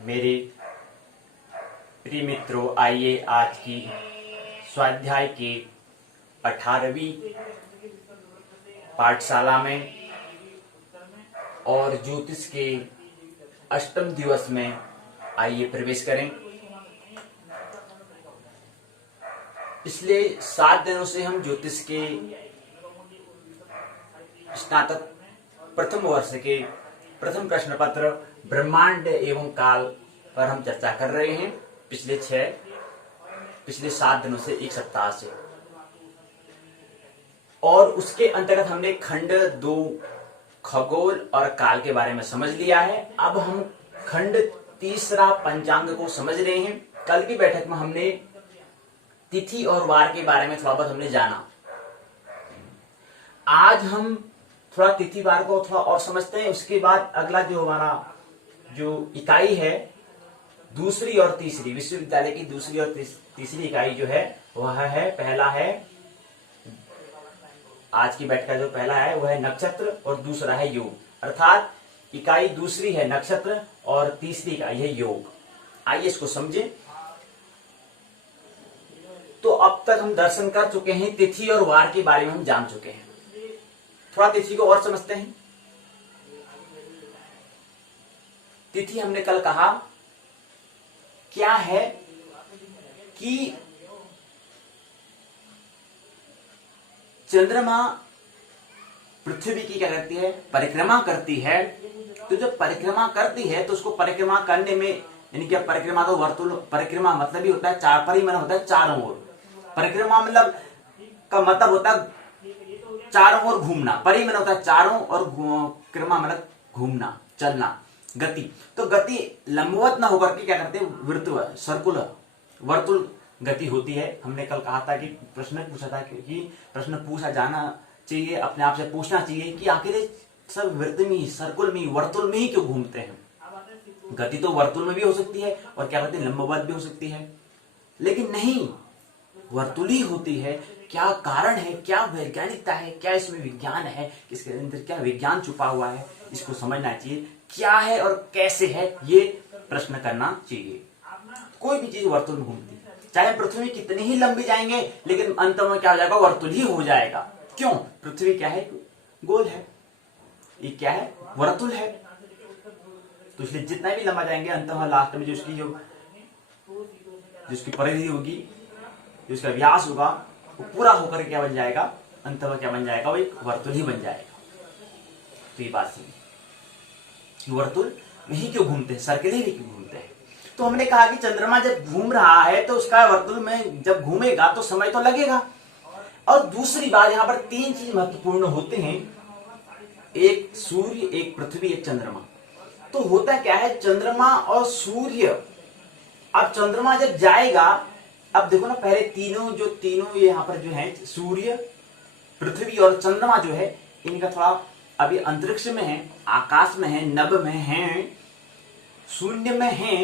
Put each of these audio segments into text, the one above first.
मेरे प्रिय मित्रों, आइए आज की स्वाध्याय के 18वीं पाठशाला में और ज्योतिष के अष्टम दिवस में आइए प्रवेश करें। पिछले 7 दिनों से हम ज्योतिष के स्नातक प्रथम वर्ष के प्रथम प्रश्न पत्र ब्रह्मांड एवं काल पर हम चर्चा कर रहे हैं। पिछले 7 दिनों से, एक सप्ताह से, और उसके अंतर्गत हमने खंड 2 खगोल और काल के बारे में समझ लिया है। अब हम खंड 3 पंचांग को समझ रहे हैं। कल की बैठक में हमने तिथि और वार के बारे में थोड़ा बहुत हमने जाना। आज हम थोड़ा तिथि वार को थोड़ा और समझते हैं। उसके बाद अगला जो हमारा जो इकाई है, दूसरी और तीसरी, विश्वविद्यालय की दूसरी और तीसरी इकाई जो है वह है, पहला है आज की बैठक का जो पहला है वह है नक्षत्र और दूसरा है योग। अर्थात इकाई दूसरी है नक्षत्र और तीसरी इकाई है योग। आइए इसको समझें। तो अब तक हम दर्शन कर चुके हैं, तिथि और वार के बारे में हम जान चुके हैं। थोड़ा तिथि को और समझते हैं। तिथि हमने कल कहा क्या है कि चंद्रमा पृथ्वी की क्या करती है, परिक्रमा करती है। तो जब परिक्रमा करती है तो उसको परिक्रमा करने में, यानी कि परिक्रमा तो वर्तुल परिक्रमा मतलब ही होता है चार, परिमन होता है चारों ओर। परिक्रमा मतलब का मतलब होता है चारों ओर घूमना। परिमन होता है चारों, और क्रमा मतलब घूमना, चलना, गति। तो गति लंबवत ना होकर के क्या करते हैं, वृत्त सर्कुलर वर्तुल गति होती है। हमने कल कहा था कि प्रश्न पूछा था कि प्रश्न पूछा जाना चाहिए, अपने आप से पूछना चाहिए कि आखिर सब वृत्त में ही, सर्कुल में ही, वर्तुल में ही क्यों घूमते हैं। गति तो वर्तुल में भी हो सकती है और क्या कहते हैं लंबवत भी हो सकती है, लेकिन नहीं, वर्तुली होती है। क्या कारण है, क्या वैज्ञानिकता है, क्या इसमें विज्ञान है, इसके अंदर क्या विज्ञान छुपा हुआ है, इसको समझना चाहिए। क्या है और कैसे है, ये प्रश्न करना चाहिए। कोई भी चीज वर्तुल में घूमती है, चाहे पृथ्वी कितनी ही लंबी जाएंगे, लेकिन अंत में क्या हो जाएगा, वर्तुल ही हो जाएगा। क्यों? पृथ्वी क्या है, गोल है, ये क्या है, वर्तुल है। तो इसलिए जितना भी लंबा जाएंगे, अंत में लास्ट में जिसकी परिधि होगी, जो उसका व्यास होगा, वो पूरा होकर क्या बन जाएगा, अंत में क्या बन जाएगा, वो एक वर्तुल ही बन जाएगा। तो ये बात समझिए, वर्तुल में ही क्यों घूमते हैं, सर्किल ही क्यों घूमते हैं। तो हमने कहा कि चंद्रमा जब घूम रहा है तो उसका वर्तुल में जब घूमेगा तो समय तो लगेगा। और दूसरी बात, यहाँ पर 3 चीज महत्वपूर्ण होते हैं, एक सूर्य, एक पृथ्वी, एक चंद्रमा। तो होता क्या है, चंद्रमा और सूर्य, अब चंद्रमा जब जाएगा, अब देखो ना, पहले तीनों यहाँ पर जो है, सूर्य, पृथ्वी और चंद्रमा जो है, इनका थोड़ा अभी अंतरिक्ष में है, आकाश में है, नभ में है, शून्य में है।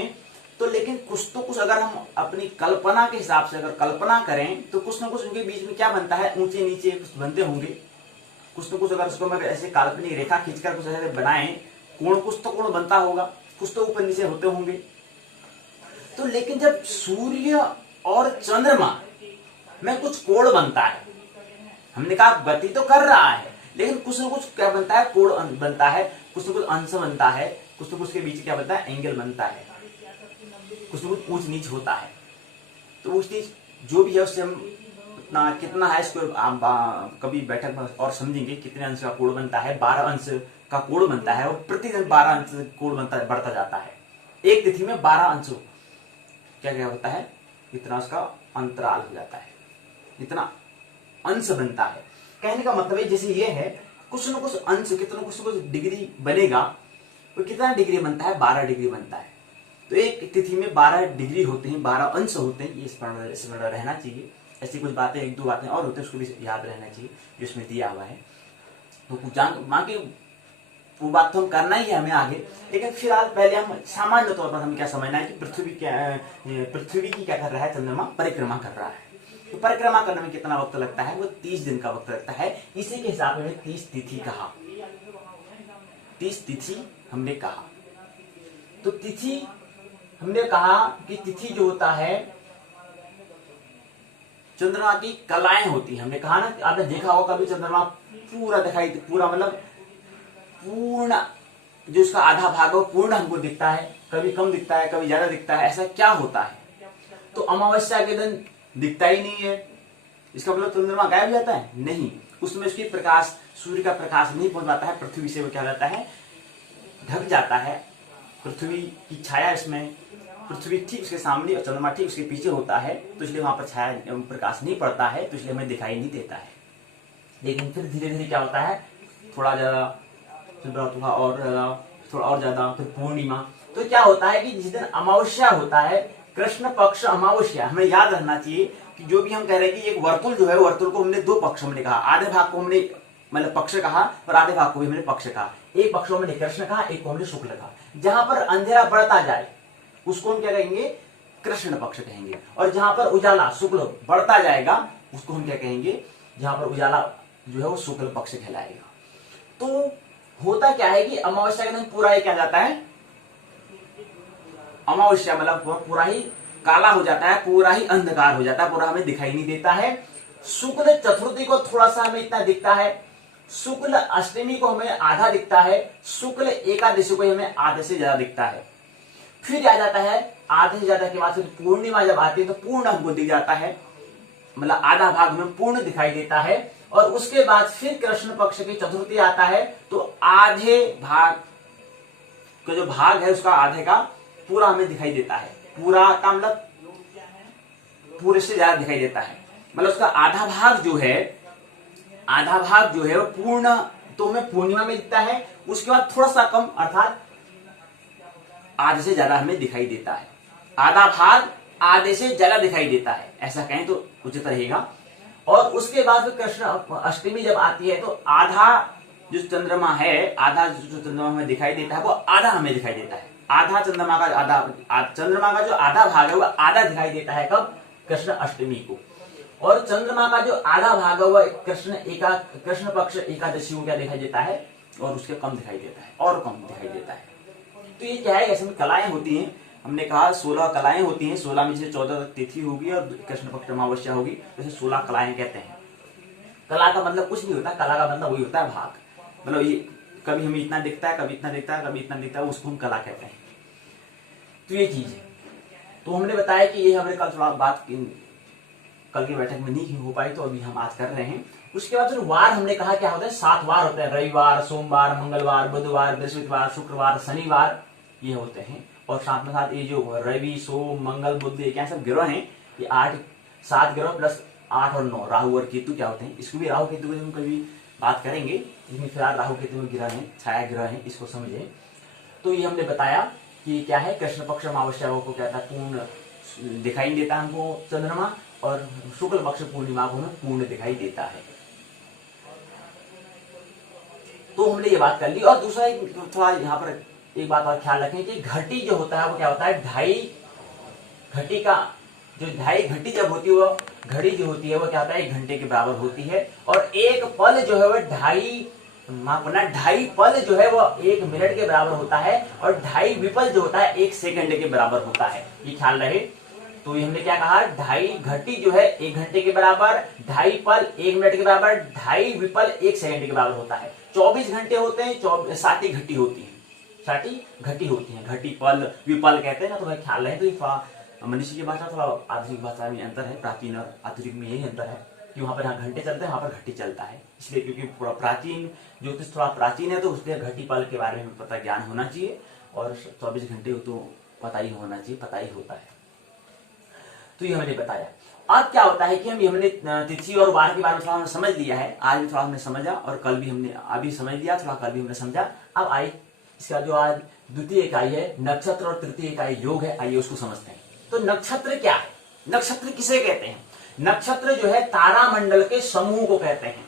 तो लेकिन कुछ तो कुछ अगर हम अपनी कल्पना के हिसाब से अगर कल्पना करें तो कुछ ना कुछ उनके बीच में क्या बनता है, ऊंचे नीचे कुछ बनते होंगे। कुछ तो कुछ अगर उसको मैं ऐसे काल्पनिक रेखा खींचकर कुछ ऐसे बनाएं, कोण, कुछ तो कोण बनता होगा, कुछ तो ऊपर नीचे होते होंगे। तो लेकिन जब सूर्य और चंद्रमा में कुछ कोण बनता है, हमने कहा गति तो कर रहा है, लेकिन कुछ न कुछ क्या बनता है, कोण बनता है, कुछ न कुछ अंश बनता है, कुछ न कुछ के बीच क्या बनता है, एंगल बनता है, कुछ न कुछ ऊंच नीच होता है। तो ऊंच नीच जो भी है उससे हम इतना कितना है, इसको कभी बैठक में और समझेंगे कितने अंश का कोण बनता है। 12 अंश का कोण बनता है, और प्रतिदिन 12 अंश कोण बनता बढ़ता जाता है। एक तिथि में 12 अंश क्या क्या होता है, इतना उसका अंतराल हो जाता है, इतना अंश बनता है। कहने का मतलब है जैसे ये है, कुछ न कुछ अंश, कितना कुछ न कुछ डिग्री बनेगा। तो कितना डिग्री बनता है, 12 डिग्री बनता है। तो एक तिथि में 12 डिग्री होते हैं, 12 अंश होते हैं। ये स्मरण रहना चाहिए। ऐसी कुछ बातें, 1-2 बातें और होते हैं, उसको भी याद रहना चाहिए जो इसमें दिया हुआ है। तो बाकी वो बात तो हम करना ही है हमें आगे, लेकिन फिलहाल पहले हम सामान्य तौर पर हमें क्या समझना है कि पृथ्वी की क्या कर रहा है, चंद्रमा परिक्रमा कर रहा है। तो परिक्रमा करने में कितना वक्त लगता है, वो 30 दिन का वक्त लगता है। इसी के हिसाब में 30 तिथि कहा, 30 तिथि हमने कहा। तो तिथि हमने कहा कि तिथि जो होता है चंद्रमा की कलाएं होती है। हमने कहा ना, आपने देखा होगा कभी चंद्रमा पूरा दिखाई, पूरा मतलब पूर्ण, जो इसका आधा भाग है वो पूर्ण हमको दिखता है, कभी कम दिखता है, कभी ज्यादा दिखता है। ऐसा क्या होता है? तो अमावस्या के दिन दिखता ही नहीं है, इसका मतलब चंद्रमा गायब हो जाता है? नहीं, उसमें उसकी प्रकाश, सूर्य का प्रकाश नहीं पहुंच पाता है, पृथ्वी से वो क्या जाता है, ढक जाता है। पृथ्वी की छाया इसमें, पृथ्वी ठीक उसके सामने और चंद्रमा ठीक उसके पीछे होता है, तो इसलिए वहां पर छाया एवं प्रकाश नहीं पड़ता है, तो इसलिए हमें दिखाई नहीं देता है। लेकिन फिर धीरे धीरे क्या होता है, थोड़ा ज्यादा, और थोड़ा और ज्यादा, फिर पूर्णिमा। तो क्या होता है कि जिस दिन अमावस्या होता है, कृष्ण पक्ष अमावस्या, हमें याद रखना चाहिए कि जो भी हम कह रहे हैं कि एक वर्तुल जो है, वर्तुल को हमने दो पक्ष हमने कहा, आधे भाग को हमने मतलब पक्ष कहा और आधे भाग को भी हमने पक्ष कहा। एक पक्ष को हमने कृष्ण कहा, एक को हमने शुक्ल कहा। जहां पर अंधेरा बढ़ता जाए उसको हम क्या कहेंगे, कृष्ण पक्ष कहेंगे, और जहां पर उजाला शुक्ल बढ़ता जाएगा उसको हम क्या कहेंगे, जहां पर उजाला जो है वो शुक्ल पक्ष कहलाएगा। तो होता क्या है कि अमावस्या के दिन पूरा ही क्या जाता है, अमावस्या मतलब पूरा ही काला हो जाता है, पूरा ही अंधकार हो जाता है, पूरा हमें दिखाई नहीं देता है। शुक्ल चतुर्थी को थोड़ा सा हमें इतना दिखता है, शुक्ल अष्टमी को हमें आधा दिखता है, शुक्ल एकादशी को हमें आधे से ज्यादा दिखता है। फिर आ जाता है आधे से ज्यादा के बाद फिर पूर्णिमा जब आती है तो पूर्ण हमको दिख जाता है, मतलब आधा भाग हमें पूर्ण दिखाई देता है। और उसके बाद फिर कृष्ण पक्ष की चतुर्थी आता है तो आधे भाग का जो भाग है उसका आधे का पूरा हमें दिखाई देता है, पूरा का मतलब पूरे से ज्यादा दिखाई देता है, मतलब उसका आधा भाग जो है, आधा भाग जो है वो पूर्ण तो हमें पूर्णिमा में दिखता है। उसके बाद थोड़ा सा कम अर्थात आधे से ज्यादा हमें दिखाई देता है, आधा भाग आधे से ज्यादा दिखाई देता है, ऐसा कहें तो उचित रहेगा। और उसके बाद कृष्ण अष्टमी जब आती है तो आधा जो चंद्रमा है, आधा जो चंद्रमा हमें दिखाई देता है वो आधा हमें दिखाई देता है, आधा चंद्रमा का आधा, चंद्रमा का जो आधा भाग है वो आधा दिखाई देता है कब, कृष्ण अष्टमी को। और चंद्रमा का जो आधा भाग है वह कृष्ण पक्ष एकादशी को क्या दिखाई देता है, और उसके कम दिखाई देता है, और कम दिखाई देता है। तो ये क्या है, ऐसे में कलाएं होती हैं। हमने कहा 16 कलाएं होती हैं, 16 में से 14 तिथि होगी और कृष्ण पक्ष अमावस्या होगी, जैसे 16 कलाएं कहते हैं। कला का मतलब कुछ नहीं होता, कला का मतलब वही होता है भाग, मतलब ये कभी हमें इतना दिखता है, कभी इतना दिखता है, कभी इतना दिखता है, उसको हम कला कहते हैं। तो ये चीज है। तो हमने बताया कि ये हमने कल थोड़ा बात कल की बैठक में नहीं हो पाई, तो अभी हम आज कर रहे हैं। उसके बाद फिर वार हमने कहा क्या होते हैं, 7 वार होते हैं, रविवार, सोमवार, मंगलवार, बुधवार, बृहस्पतिवार, शुक्रवार, शनिवार, ये होते हैं। और साथ में साथ ये जो रवि, सोम, मंगल, बुध, ये क्या सब ग्रह हैं, ये 7 ग्रह प्लस 8 और 9 राहु और केतु क्या होते हैं। इसको भी राहु केतु की हम कभी बात करेंगे, लेकिन फिलहाल राहु केतु में ग्रह है, छाया ग्रह है, इसको समझे। तो ये हमने बताया कि क्या है, कृष्ण पक्ष अमावस्या को क्या था, पूर्ण दिखाई देता है हमको चंद्रमा, और शुक्ल पक्ष पूर्णिमा को हमें पूर्ण दिखाई देता है। तो हमने ये बात कर ली। और दूसरा थोड़ा यहाँ पर एक बात और ख्याल रखें कि घटी जो होता है वो क्या होता है, ढाई घटी का जो ढाई घटी जब होती है वो घड़ी जो होती है वो क्या होता है, 1 घंटे के बराबर होती है। और एक पल जो है वो ढाई पल जो है वो 1 मिनट के बराबर होता है, और ढाई विपल जो होता है 1 सेकंड के बराबर होता है, ये ख्याल रहे। तो हमने क्या कहा, ढाई घटी जो है 1 घंटे के बराबर, ढाई पल 1 मिनट के बराबर, ढाई विपल 1 सेकंड के बराबर होता है। 24 घंटे होते हैं, 60 घटी होती है, 60 घटी होती है। घटी पल विपल कहते हैं ना, तो भाई ख्याल रहे। तो थोड़ा मनुष्य की भाषा थोड़ा आधुनिक भाषा में अंतर है, प्राचीन और आधुनिक में यही अंतर है कि वहां पर यहाँ घंटे चलते हैं, वहां पर घटी चलता है। इसलिए क्योंकि प्राचीन ज्योतिष थोड़ा प्राचीन है, तो उसलिए घटी पल के बारे में पता ज्ञान होना चाहिए, और 24 घंटे तो पता ही होना चाहिए, पता ही होता है। तो ये हमने बताया। अब क्या होता है कि हमने तिथि और वार के बारे में थोड़ा समझ लिया है, आज भी थोड़ा हमने समझा, और कल भी हमने अभी समझ लिया, थोड़ा कल भी हमने समझा। अब आई इसका जो आज द्वितीय इकाई है, नक्षत्र और तृतीय इकाई योग है, आइए उसको समझते हैं। तो नक्षत्र क्या है, नक्षत्र किसे कहते हैं? नक्षत्र जो है तारामंडल के समूह को कहते हैं।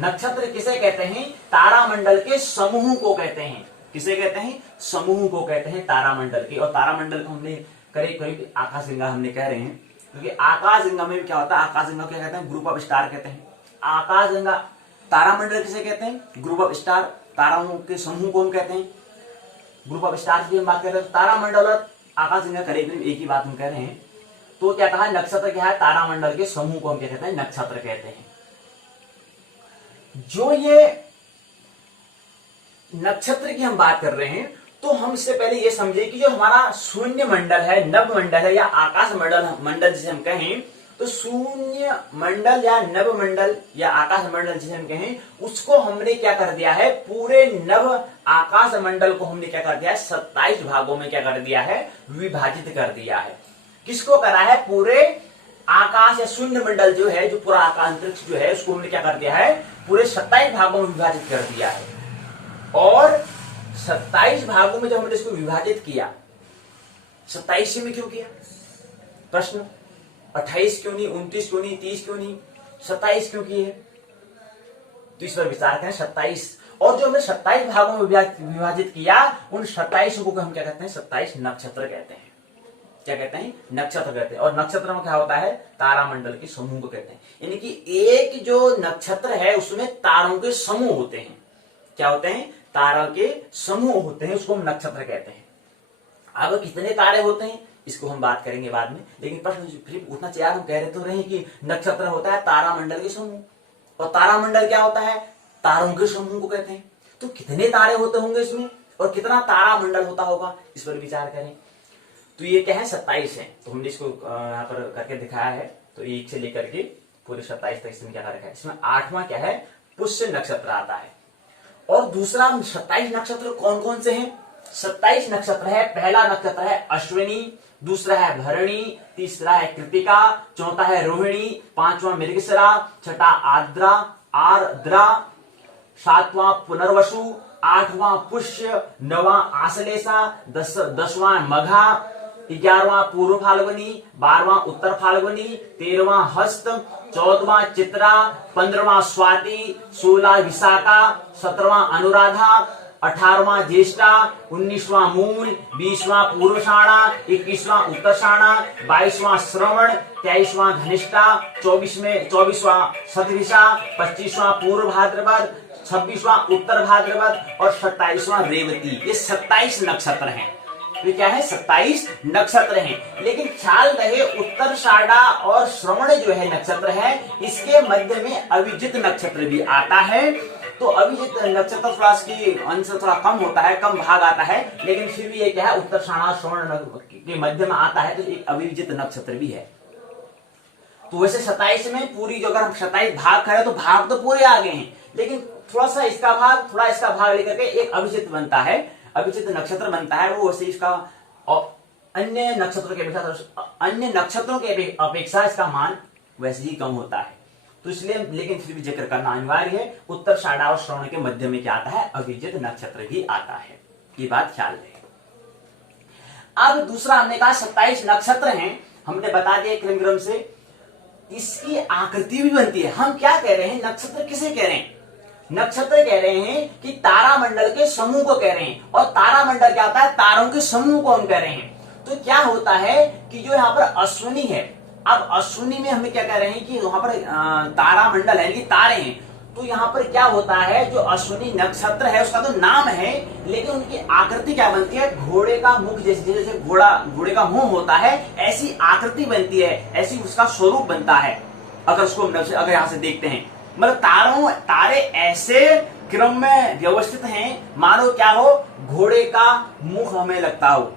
नक्षत्र किसे कहते हैं? तारामंडल के समूह को कहते हैं। किसे कहते हैं? समूह को कहते हैं, तारामंडल के। और तारामंडल को हमने करीब करीब आकाशगंगा हमने कह रहे हैं, क्योंकि आकाशगंगा में क्या होता है, आकाशगंगा क्या कहते हैं, ग्रुप ऑफ स्टार कहते हैं। आकाशगंगा तारामंडल किसे कहते हैं? ग्रुप ऑफ स्टार, ताराओं के समूह को हम कहते हैं ग्रुप ऑफ स्टार की हम बात कर रहे हैं। तारामंडल और आकाश गंगा करीब करीब एक ही बात हम कह रहे हैं। तो क्या कहा, नक्षत्र क्या है, तारामंडल के समूह को हम क्या कहते हैं, नक्षत्र कहते हैं। जो ये नक्षत्र की हम बात कर रहे हैं, तो हम इससे पहले ये समझे कि जो हमारा शून्य मंडल है, नभ मंडल है या आकाश मंडल जिसे हम कहें, तो शून्य मंडल या नभ मंडल या आकाश मंडल जिसे हम कहें, उसको हमने क्या कर दिया है, पूरे नभ आकाश मंडल को हमने क्या कर दिया है, 27 भागों में क्या कर दिया है, विभाजित कर दिया है। किसको करा है, पूरे आकाश या शून्य मंडल जो है, जो पूरा आकाश अंतरिक्ष जो है, उसको हमने क्या कर दिया है, पूरे 27 भागों में विभाजित कर दिया है। और 27 भागों में जब हमने इसको विभाजित किया, 27 में क्यों किया, प्रश्न, 28 क्यों नहीं, 29 क्यों नहीं, 30 क्यों नहीं, 27 क्यों किए, तो इस पर विचार करें। 27, और जो हमने 27 भागों में विभाजित किया, उन 27 को हम क्या कहते हैं, 27 नक्षत्र कहते हैं। क्या कहते हैं, नक्षत्र कहते हैं। और नक्षत्र में क्या होता है, तारामंडल के समूह को कहते हैं। यानी कि एक जो नक्षत्र है उसमें तारों के समूह होते हैं। क्या होते हैं, तारा के समूह होते हैं, उसको हम नक्षत्र कहते हैं। अब कितने तारे होते हैं इसको हम बात करेंगे बाद में, लेकिन प्रश्न फिर उतना चाहिए। हम कह रहे तो रहे कि नक्षत्र होता है तारामंडल के समूह, और तारामंडल क्या होता है, तारों के समूह को कहते हैं। तो कितने तारे होते होंगे इसमें, और कितना तारामंडल होता होगा, इस पर विचार करें। तो ये क्या है, 27 है। तो हमने इसको यहाँ पर करके दिखाया है। तो 1 से लेकर के पूरे 27 तक इसमें क्या रखा है। इसमें 8वां क्या है, पुष्य नक्षत्र आता है। और दूसरा 27 नक्षत्र कौन कौन से हैं, 27 नक्षत्र है। पहला नक्षत्र है अश्विनी, दूसरा है भरणी, तीसरा है कृतिका, चौथा है रोहिणी, 5वां मृगशिरा, छठा आर्द्रा, 7वां पुनर्वसु, 8वां पुष्य, 9वां आश्लेषा, 10वां मघा, 11वां पूर्व फाल्गुनी, 12वां उत्तर फाल्गुनी, 13वां हस्त, 14वां चित्रा, 15वां स्वाति, 16 विशाखा, 17वां अनुराधा, 18वां ज्येष्ठा, 19वां मूल, 20वां पूर्वषाढ़ा, 21वां उत्तरषाढ़ा, 22वां श्रवण, 23वां धनिष्ठा, 24वां शतभिषा, 25वां पूर्व भाद्रपद, 26वां उत्तर भाद्रपद और 27वां रेवती। ये 27 नक्षत्र हैं। ये क्या है, 27 नक्षत्र हैं। लेकिन ख्याल रहे, उत्तरषाढ़ा और श्रवण जो है नक्षत्र है, इसके मध्य में अभिजित नक्षत्र भी आता है। तो अभिजित नक्षत्र थोड़ा इसकी अंश थोड़ा कम होता है, कम भाग आता है, लेकिन फिर भी ये क्या है, उत्तरषाढ़ा श्रवण के मध्य में आता है, तो एक अभिजित नक्षत्र भी है। तो वैसे 27 में पूरी जो, अगर हम 27 भाग करें तो भाग तो पूरे आ गए हैं, लेकिन थोड़ा सा इसका भाग, थोड़ा इसका भाग लेकर के एक अभिजित बनता है, अभिजित नक्षत्र बनता है। वो वैसे इसका अन्य नक्षत्रों के अपेक्षा इसका मान वैसे ही कम होता है। तो इसलिए, लेकिन फिर भी जिक्र करना अनिवार्य है, उत्तरषाढ़ा और श्रवण के मध्य में क्या आता है, अभिजित नक्षत्र भी आता है। ये बात ख्याल रहे। अब दूसरा हमने कहा 27 नक्षत्र हैं, हमने बता दिया क्रम से। इसकी आकृति भी बनती है। हम क्या कह रहे हैं, नक्षत्र किसे कह रहे हैं, नक्षत्र कह रहे हैं कि तारामंडल के समूह को कह रहे हैं। और तारामंडल क्या होता है, तारों के समूह को हम कह रहे हैं। तो क्या होता है कि जो यहाँ पर अश्विनी है, अब अश्विनी में हमें क्या कह रहे हैं कि वहां पर तारामंडल है, तारे हैं। तो यहाँ पर क्या होता है, जो अश्विनी नक्षत्र है उसका तो नाम है, लेकिन उनकी आकृति क्या बनती है, घोड़े का मुख, जैसे जैसे घोड़े का मुंह होता है, ऐसी आकृति बनती है, ऐसी उसका स्वरूप बनता है। अगर उसको अगर यहाँ से देखते हैं, मतलब तारे ऐसे क्रम में व्यवस्थित हैं, मानो क्या हो, घोड़े का मुख हमें लगता हो,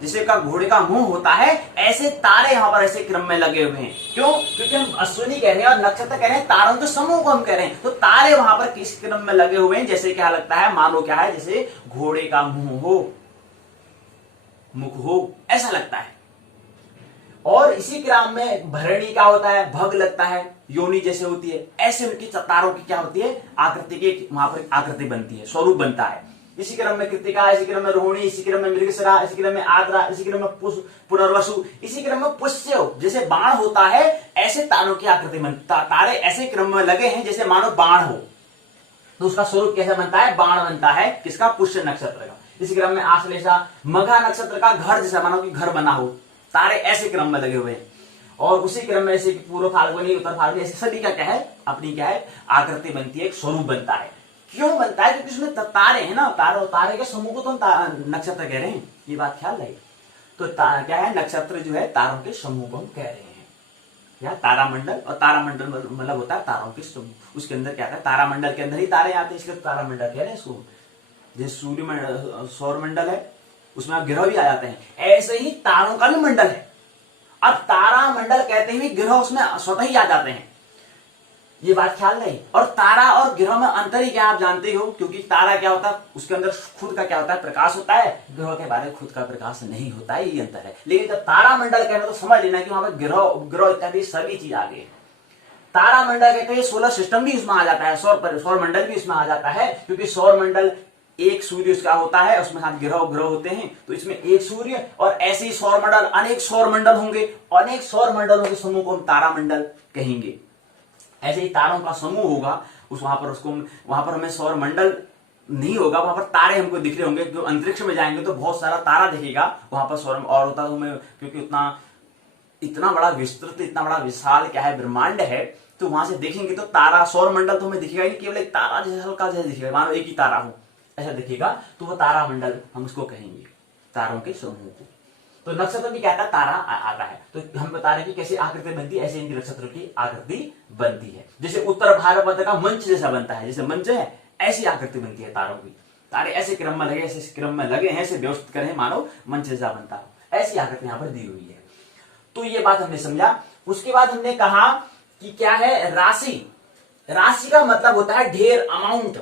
जिसे का घोड़े का मुंह होता है, ऐसे तारे यहाँ पर ऐसे क्रम में लगे हुए हैं। क्यों, क्योंकि हम अश्विनी कह रहे हैं और नक्षत्र कह रहे हैं, तारों के समूह को हम कह रहे हैं। तो तारे वहां पर किस क्रम में लगे हुए हैं, जैसे क्या लगता है, मानो क्या है, जैसे घोड़े का मुंह हो, मुख हो, ऐसा लगता है। और इसी क्रम में भरणी क्या होता है, भग लगता है, योनि जैसे होती है। ऐसे उनकी तारों की क्या होती है, आकृति की वहां पर आकृति बनती है, स्वरूप बनता है। इसी क्रम में कृतिका, इसी क्रम में रोहिणी, इसी क्रम में मृगशिरा, इसी क्रम में आर्द्रा, इसी क्रम में पुनर्वसु, इसी क्रम में पुष्य, जैसे बाण होता है, ऐसे तारों की आकृति बनता। तारे ऐसे क्रम में लगे हैं जैसे मानो बाण हो, तो उसका स्वरूप कैसा बनता है, बाण बनता है। किसका, पुष्य नक्षत्र का। इसी क्रम में आश्लेषा, मघा नक्षत्र का घर जैसा, मानो कि घर बना हो, तारे ऐसे क्रम में लगे हुए हैं। और उसी क्रम में ऐसे पूर्व फाल्गुनी, उत्तर फाल्गुनी, ऐसे सभी का क्या है, अपनी क्या है, आकृति बनती है, एक स्वरूप बनता है। क्यों बनता है, क्योंकि उसमें तारे हैं ना, तारे के समूह को तो हम नक्षत्र कह रहे हैं। ये बात ख्याल रहे। तो क्या है, नक्षत्र जो है तारों के समूह को हम कह रहे हैं, या तारामंडल। और तारामंडल मतलब होता है तारों के समूह। उसके अंदर क्या है, तारामंडल के अंदर ही तारे आते हैं, इसलिए तारामंडल कह रहे हैं इसको। जैसे सूर्य सौर मंडल है, उसमें ग्रह भी आ जाते हैं, ऐसे ही तारों का भी मंडल है। अब तारामंडल कहते हुए ग्रह उसमें स्वतः ही आ जाते हैं, ये बात ख्याल नहीं। और तारा और ग्रह में अंतर ही क्या आप जानते हो, क्योंकि तारा क्या होता है, उसके अंदर खुद का क्या होता है, प्रकाश होता है। ग्रह के बारे में खुद का प्रकाश नहीं होता है, ये अंतर है। लेकिन जब तारामंडल कहना तो समझ लेना कि वहां पर ग्रह इत्यादि सभी चीज आ गई। तारामंडल कहते हैं सोलर सिस्टम भी उसमें आ जाता है, सौर मंडल भी उसमें आ जाता है, क्योंकि सौर मंडल एक सूर्य उसका होता है, उसमें साथ ग्रह होते हैं, तो इसमें एक सूर्य और ऐसे ही सौर मंडल, अनेक सौर मंडल होंगे, अनेक सौर मंडलों के समूह को हम तारामंडल कहेंगे। ऐसे ही तारों का समूह होगा, वहां पर हमें सौर मंडल नहीं होगा, वहां पर तारे हमको दिख रहे होंगे। जो अंतरिक्ष में जाएंगे तो बहुत सारा तारा दिखेगा, वहां पर सौर और होता तो हमें, क्योंकि इतना बड़ा विस्तृत, इतना बड़ा विशाल क्या है, ब्रह्मांड है, तो वहां से देखेंगे तो तारा सौर मंडल तो हमें दिखेगा ही, केवल एक तारा जैसे हल्का जैसे दिखेगा, मानो एक ही तारा हो ऐसा दिखेगा, तो वह तारामंडल हम उसको कहेंगे, तारों के समूह को। तो नक्षत्र भी कहता है तारा आता है, तो हम बता रहे हैं कि कैसे आकृति बनती है, ऐसे इनकी नक्षत्र की आकृति बनती है। जैसे उत्तर भारत का मंच जैसा बनता है, जैसे मंच है ऐसी आकृति बनती है तारों की। तारे ऐसे क्रम में लगे, ऐसे क्रम में लगे हैं, ऐसे व्यवस्थित करें मानो मंच जैसा बनता हो, ऐसी आकृति यहाँ पर दी हुई है। तो ये बात हमने समझा। उसके बाद हमने कहा कि क्या है राशि। राशि का मतलब होता है ढेर, अमाउंट।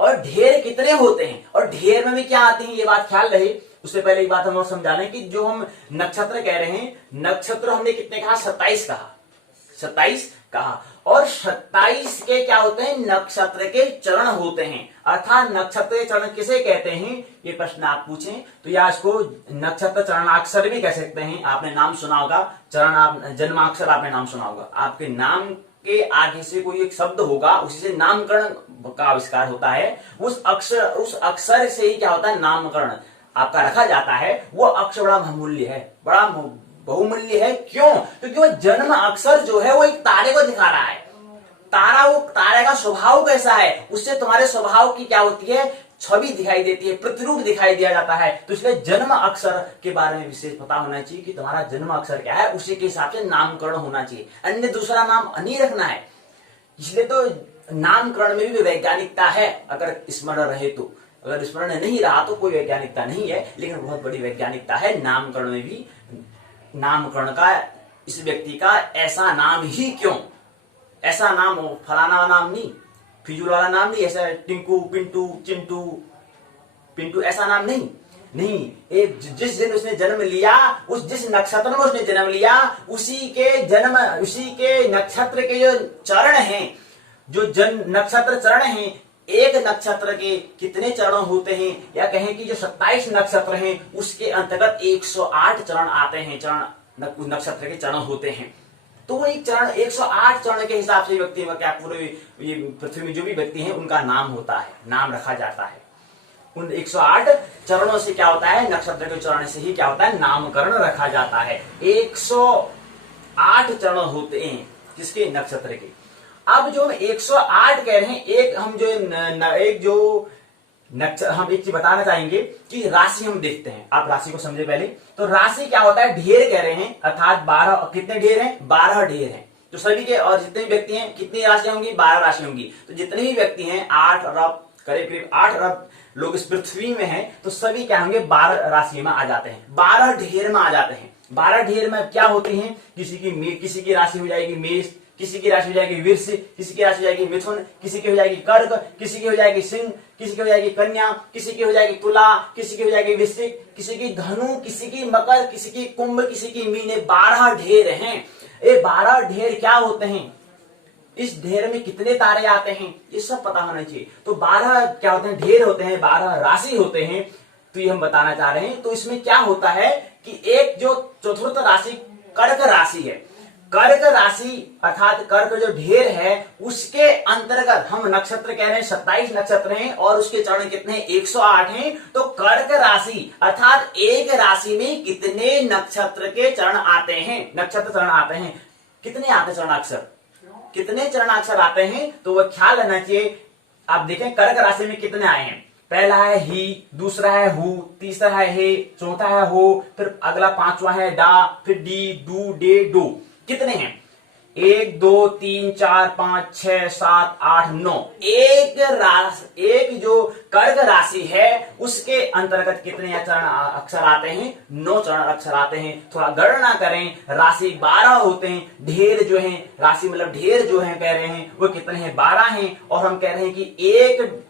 और ढेर कितने होते हैं और ढेर में भी क्या आते हैं, ये बात ख्याल रहे। उससे पहले एक बात हम और समझा लें कि जो हम नक्षत्र कह रहे हैं, नक्षत्र हमने कितने कहा, 27 कहा, 27 कहा। और 27 के क्या होते हैं, नक्षत्र के चरण होते हैं। अर्थात नक्षत्र के चरण किसे कहते हैं, ये प्रश्न आप पूछें तो या इसको नक्षत्र चरणाक्षर भी कह सकते हैं। आपने नाम सुना होगा, जन्माक्षर आपने नाम सुना होगा। आपके नाम के आगे से कोई एक शब्द होगा, उसी से नामकरण का आविष्कार होता है। उस अक्षर से ही क्या होता है, नामकरण आपका रखा जाता है। वो अक्षर बड़ा बहुमूल्य है, बड़ा बहुमूल्य है। क्यों? क्योंकि वो जन्म अक्षर जो है वो एक तारे को दिखा रहा है। वो तारे का स्वभाव कैसा है, उससे तुम्हारे स्वभाव की क्या होती है, छवि दिखाई देती है, प्रतिरूप दिखाई दिया जाता है। तो इसलिए जन्म अक्षर के बारे में विशेष पता होना चाहिए कि तुम्हारा जन्म अक्षर क्या है, उसी के हिसाब से नामकरण होना चाहिए। अन्य दूसरा नाम नहीं रखना है। इसलिए तो नामकरण में भी वैज्ञानिकता है, अगर स्मरण रहे तो। अगर स्मरण नहीं रहा तो कोई वैज्ञानिकता नहीं है, लेकिन बहुत बड़ी वैज्ञानिकता है नामकरण में भी। नामकरण का, इस व्यक्ति का ऐसा नाम ही क्यों, ऐसा नाम हो, फलाना नाम नहीं, फिजूल वाला नाम नहीं, ऐसा टिंकू, पिंटू, चिंटू, पिंटू ऐसा नाम नहीं। एक जिस दिन उसने जन्म लिया, जिस नक्षत्र में उसने जन्म लिया, उसी के नक्षत्र के जो चरण हैं, जो नक्षत्र चरण हैं, एक नक्षत्र के कितने चरण होते हैं, या कहें कि जो 27 नक्षत्र हैं उसके अंतर्गत 108 चरण आते हैं, चरण नक्षत्र के चरण होते हैं। तो वो एक चरण 108 चरण के हिसाब से व्यक्ति का क्या, पूरे ये पृथ्वी में जो भी व्यक्ति हैं उनका नाम होता है, नाम रखा जाता है। उन 108 चरणों से क्या होता है, नक्षत्र के चरण से ही क्या होता है, नामकरण रखा जाता है। 108 चरण होते हैं किसके, नक्षत्र के। अब जो हम 108 कह रहे हैं, हम एक चीज बताना चाहेंगे कि राशि हम देखते हैं। आप राशि को समझे पहले। तो राशि क्या होता है, ढेर कह रहे हैं, अर्थात 12, कितने ढेर हैं, 12 ढेर हैं। तो सभी के, और जितने व्यक्ति हैं कितनी राशियां होंगी, 12 राशि होंगी। तो जितने भी व्यक्ति हैं 8 अरब, करीब 8 अरब लोग इस पृथ्वी में हैं, तो सभी क्या होंगे, 12 राशि में आ जाते हैं, 12 ढेर में आ जाते हैं। 12 ढेर में क्या होती हैं, किसी की राशि हो जाएगी मेष, किसी की राशि हो जाएगी वृश्चिक, किसी की राशि हो जाएगी मिथुन, किसी की हो जाएगी कर्क, किसी की हो जाएगी सिंह, किसी की हो जाएगी कन्या, किसी की हो जाएगी तुला, किसी की हो जाएगी वृश्चिक, किसी की धनु, किसी की मकर, किसी की कुंभ, किसी की मीन। 12 ढेर हैं। ये 12 ढेर क्या होते हैं, इस ढेर में कितने तारे आते हैं, ये सब पता होना चाहिए। तो 12 क्या होते हैं, ढेर होते हैं, 12 राशि होते हैं। तो ये हम बताना चाह रहे हैं। तो इसमें क्या होता है कि एक जो चतुर्थ राशि कर्क राशि है, कर्क राशि अर्थात कर्क जो ढेर है, उसके अंतर्गत हम नक्षत्र कह रहे हैं 27 नक्षत्र हैं और उसके चरण कितने हैं, 108 हैं। तो कर्क राशि अर्थात एक राशि में कितने नक्षत्र के चरण आते हैं, नक्षत्र चरण आते हैं, कितने आते चरणाक्षर, कितने चरणाक्षर आते हैं, तो वह ख्याल रहना चाहिए। आप देखें कर्क राशि में कितने आए हैं, पहला है ही, दूसरा है हु, तीसरा है हे, चौथा है हो, फिर अगला पांचवा है डा, फिर डी, डू, डे, डो। कितने हैं? 1 2 3 4 5 6 7 8 9। एक जो कर्क राशि है उसके अंतर्गत कितने चरण अक्षर आते हैं? 9 चरण अक्षर आते हैं। थोड़ा गणना करें, राशि 12 होते हैं। ढेर जो है, राशि मतलब ढेर जो है कह रहे हैं वो कितने हैं? 12 हैं। और हम कह रहे हैं कि एक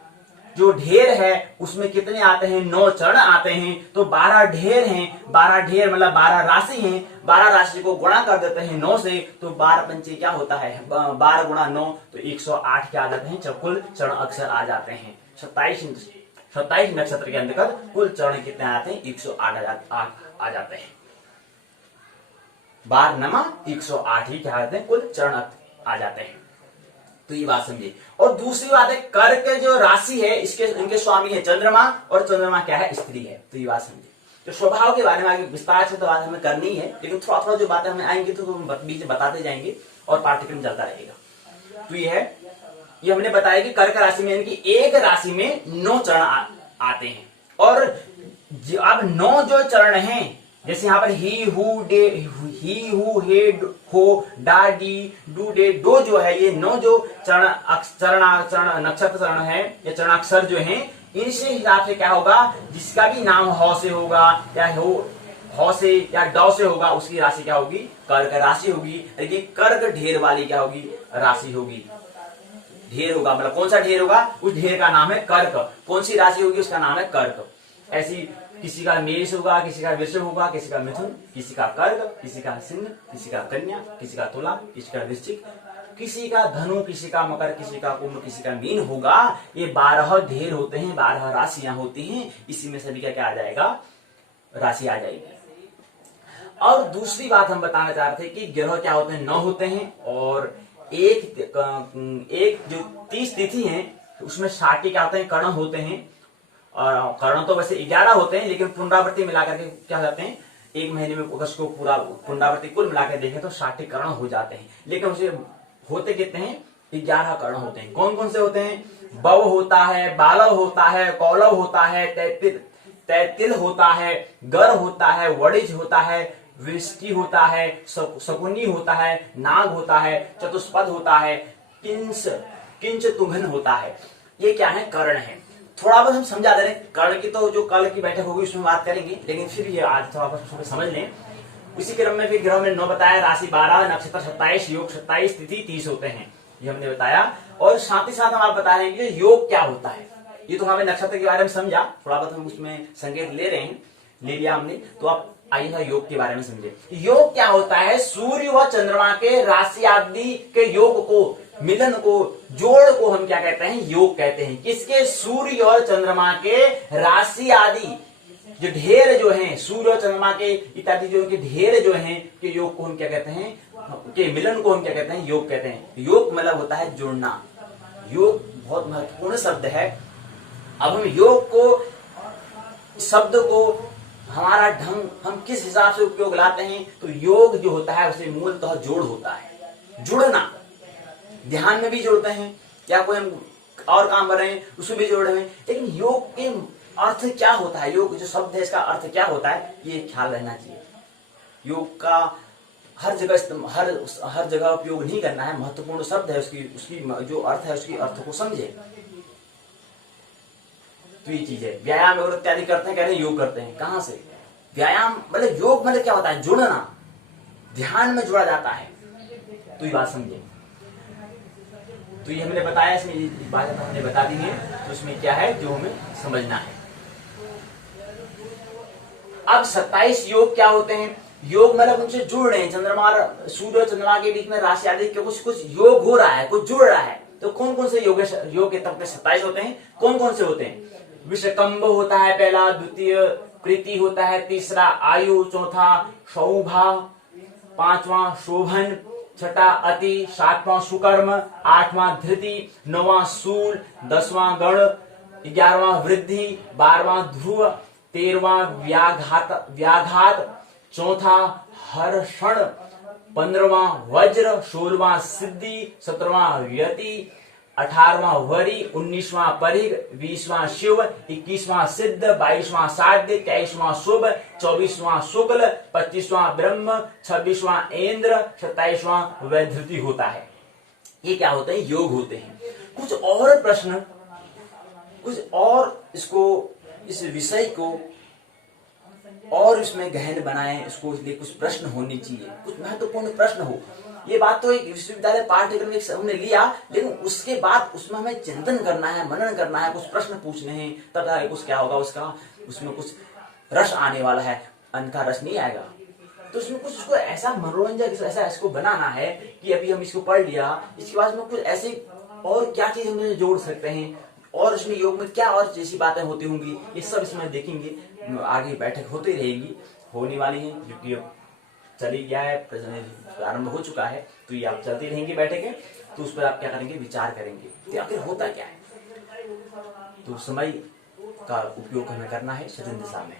जो ढेर है उसमें कितने आते हैं? 9 चरण आते हैं। तो 12 ढेर हैं। 12 ढेर मतलब 12 राशि हैं। 12 राशि को गुणा कर देते हैं 9 से, तो 12 पंचे क्या होता है? 12 गुणा 9 तो 108 क्या आ जाते हैं? जब कुल चरण अक्षर आ जाते हैं। 27 नक्षत्र के अंतर्गत कुल चरण कितने आते हैं? 108 आ जाते हैं। 12 नमा 108 ही क्या आते हैं? कुल चरण आ जाते हैं। तो ये बात समझिए। और दूसरी बात है, कर्क जो राशि है इसके इनके स्वामी है चंद्रमा, और चंद्रमा क्या है? स्त्री है। तो ये बात समझिए। तो स्वभाव के बारे में आगे विस्तार से तो बात हमें करनी है, लेकिन थोड़ा थोड़ा जो बातें हमें आएंगी तो हम बीच में बताते जाएंगे और पाठ्यक्रम चलता रहेगा। तो ये है, ये हमने बताया कि कर्क राशि में इनकी एक राशि में 9 चरण आते हैं। और अब 9 जो चरण हैं, जैसे यहाँ पर ही हु डे, ही हु हे हो, डा डी डू डे डो जो है, ये 9 जो चरण नक्षत्र चरण है या चरणाक्षर जो है, इनसे हिसाब से क्या होगा? जिसका भी नाम ह से होगा या ह से या ड से होगा उसकी राशि क्या होगी? कर्क राशि होगी। लेकिन कर्क ढेर वाली क्या होगी? राशि होगी। ढेर होगा मतलब कौन सा ढेर होगा? उस ढेर का नाम है कर्क। कौन सी राशि होगी? उसका नाम है कर्क। ऐसी किसी का मेष होगा, किसी का वृषभ होगा, किसी का मिथुन, किसी का कर्क, किसी का सिंह, किसी का कन्या, किसी का तुला, किसी का वृश्चिक, किसी का धनु, किसी का मकर, किसी का कुंभ, किसी का मीन होगा। ये 12 ढेर होते हैं, 12 राशियां होती हैं। इसी में सभी का क्या आ जाएगा? राशि आ जाएगी। और दूसरी बात हम बताना चाह रहे थे कि ग्रह क्या होते हैं? 9 होते हैं। और एक जो 30 तिथि है उसमें 60 क्या होते हैं? कर्ण होते हैं। और कर्ण तो वैसे 11 होते हैं, लेकिन पुनरावृत्ति मिलाकर के क्या जाते हैं? एक महीने में उसको पूरा पुनरावृत्ति कुल मिलाकर देखें तो 60 कर्ण हो जाते हैं। लेकिन उसे होते कितने हैं? 11 कर्ण होते हैं। कौन कौन से होते हैं? बव होता है, बालव होता है, कौलव होता है, तैतिल होता है, गर होता है, वणिज होता है, वृष्टि होता है, शकुनी होता है, नाग होता है, चतुष्पद होता है, किंच तुंगन होता है। ये क्या है? कर्ण है। थोड़ा बहुत हम समझा दे रहे हैं। कर्ण की तो जो कल की बैठक होगी उसमें बात करेंगे, लेकिन फिर ये आज थोड़ा बहुत समझ लें। इसी क्रम में फिर ग्रह में 9 बताया, राशि 12, नक्षत्र 27, योग 27, तिथि 30 होते हैं, ये हमने बताया। और साथ ही साथ हम आप बता रहे हैं कि योग क्या होता है। ये तो हमें नक्षत्र के बारे में समझा, थोड़ा बहुत हम उसमें संकेत ले रहे हैं, ले लिया हमने। तो आप आइए योग के बारे में समझे। योग क्या होता है? सूर्य व चंद्रमा के राशि आदि के योग को, मिलन को, जोड़ को हम क्या कहते हैं? योग कहते हैं। किसके? सूर्य और चंद्रमा के राशि आदि जो ढेर जो हैं, सूर्य और चंद्रमा के इत्यादि जो के ढेर जो हैं के योग को हम क्या कहते हैं? के मिलन को हम क्या कहते हैं? योग कहते हैं। योग मतलब होता है जुड़ना। योग बहुत महत्वपूर्ण शब्द है। अब हम योग को, शब्द को, हमारा ढंग हम किस हिसाब से उपयोग लाते हैं, तो योग जो होता है उसे मूलतः जोड़ होता है। जुड़ना, ध्यान में भी जोड़ते हैं, या कोई हम और काम कर रहे हैं उसमें भी जोड़ रहे हैं। लेकिन योग के अर्थ क्या होता है? योग जो शब्द है इसका अर्थ क्या होता है? ये ख्याल रहना चाहिए। योग का हर जगह उपयोग नहीं करना है। महत्वपूर्ण शब्द है, उसकी जो अर्थ है उसकी अर्थ को समझे। तो ये चीज है। व्यायाम और इत्यादि करते हैं, कह रहे हैं योग करते हैं। कहां से? व्यायाम मतलब योग मतलब क्या होता है? जुड़ना, ध्यान में जुड़ा जाता है। तो ये बात समझे। तो ये हमने बताया, इसमें बात हमने बता दी है। तो इसमें क्या है जो हमें समझना है। अब 27 योग क्या होते हैं? योग मतलब उनसे जुड़ रहे हैं। चंद्रमा, सूर्य और चंद्रमा के बीच में राशि आदि के कुछ योग हो रहा है, कुछ जुड़ रहा है। तो कौन कौन से योग के तब के 27 होते हैं? कौन कौन से होते हैं? विषकंभ होता है पहला, द्वितीय प्रीति होता है, तीसरा आयु, चौथा सौभा, पांचवा शोभन, छठा अति, सातवां सुकर्म, आठवां धृति, नौवां सूल, 10वां गण, 11वां वृद्धि, 12वां ध्रुव, 13वां व्याघात, चौथा हर्षण, 15वां वज्र, 16वां सिद्धि, 17वां व्यति, 18वां वरी, 19वां परिग, 20वां शिव, 21वां सिद्ध, 22वां साध्य, 23वां शुभ, 24वां शुक्ल, 25वां ब्रह्म, 26वां इंद्र, 27वां वैधृति होता है। ये क्या होते हैं? योग होते हैं। कुछ और प्रश्न, कुछ और इसको, इस विषय को और इसमें गहन बनाएं, इसको इसलिए कुछ प्रश्न होने चाहिए, कुछ महत्वपूर्ण प्रश्न हो। ये बात तो एक विश्वविद्यालय पाठ्यक्रम में हमने लिया, लेकिन उसके बाद उसमें हमें चिंतन करना है, मनन करना है, कुछ प्रश्न पूछने हैं, तब कुछ क्या होगा, उसका उसमें कुछ रस आने वाला है। अन्न का रस नहीं आएगा, तो उसमें कुछ उसको ऐसा मनोरंजक, ऐसा इसको बनाना है कि अभी हम इसको पढ़ लिया, इसके बाद में कुछ ऐसे और क्या चीज हम जोड़ सकते हैं, और इसमें योग में क्या और जैसी बातें होती होंगी, ये सब इसमें देखेंगे। आगे बैठक होती रहेगी, होने वाली है, क्योंकि अब चली गया है, प्रारंभ हो चुका है, तो ये आप चलती रहेंगी बैठकें, तो उस पर आप क्या करेंगे? विचार करेंगे, तो आखिर होता क्या है। तो समय का उपयोग हमें करना है सृजन दिशा में,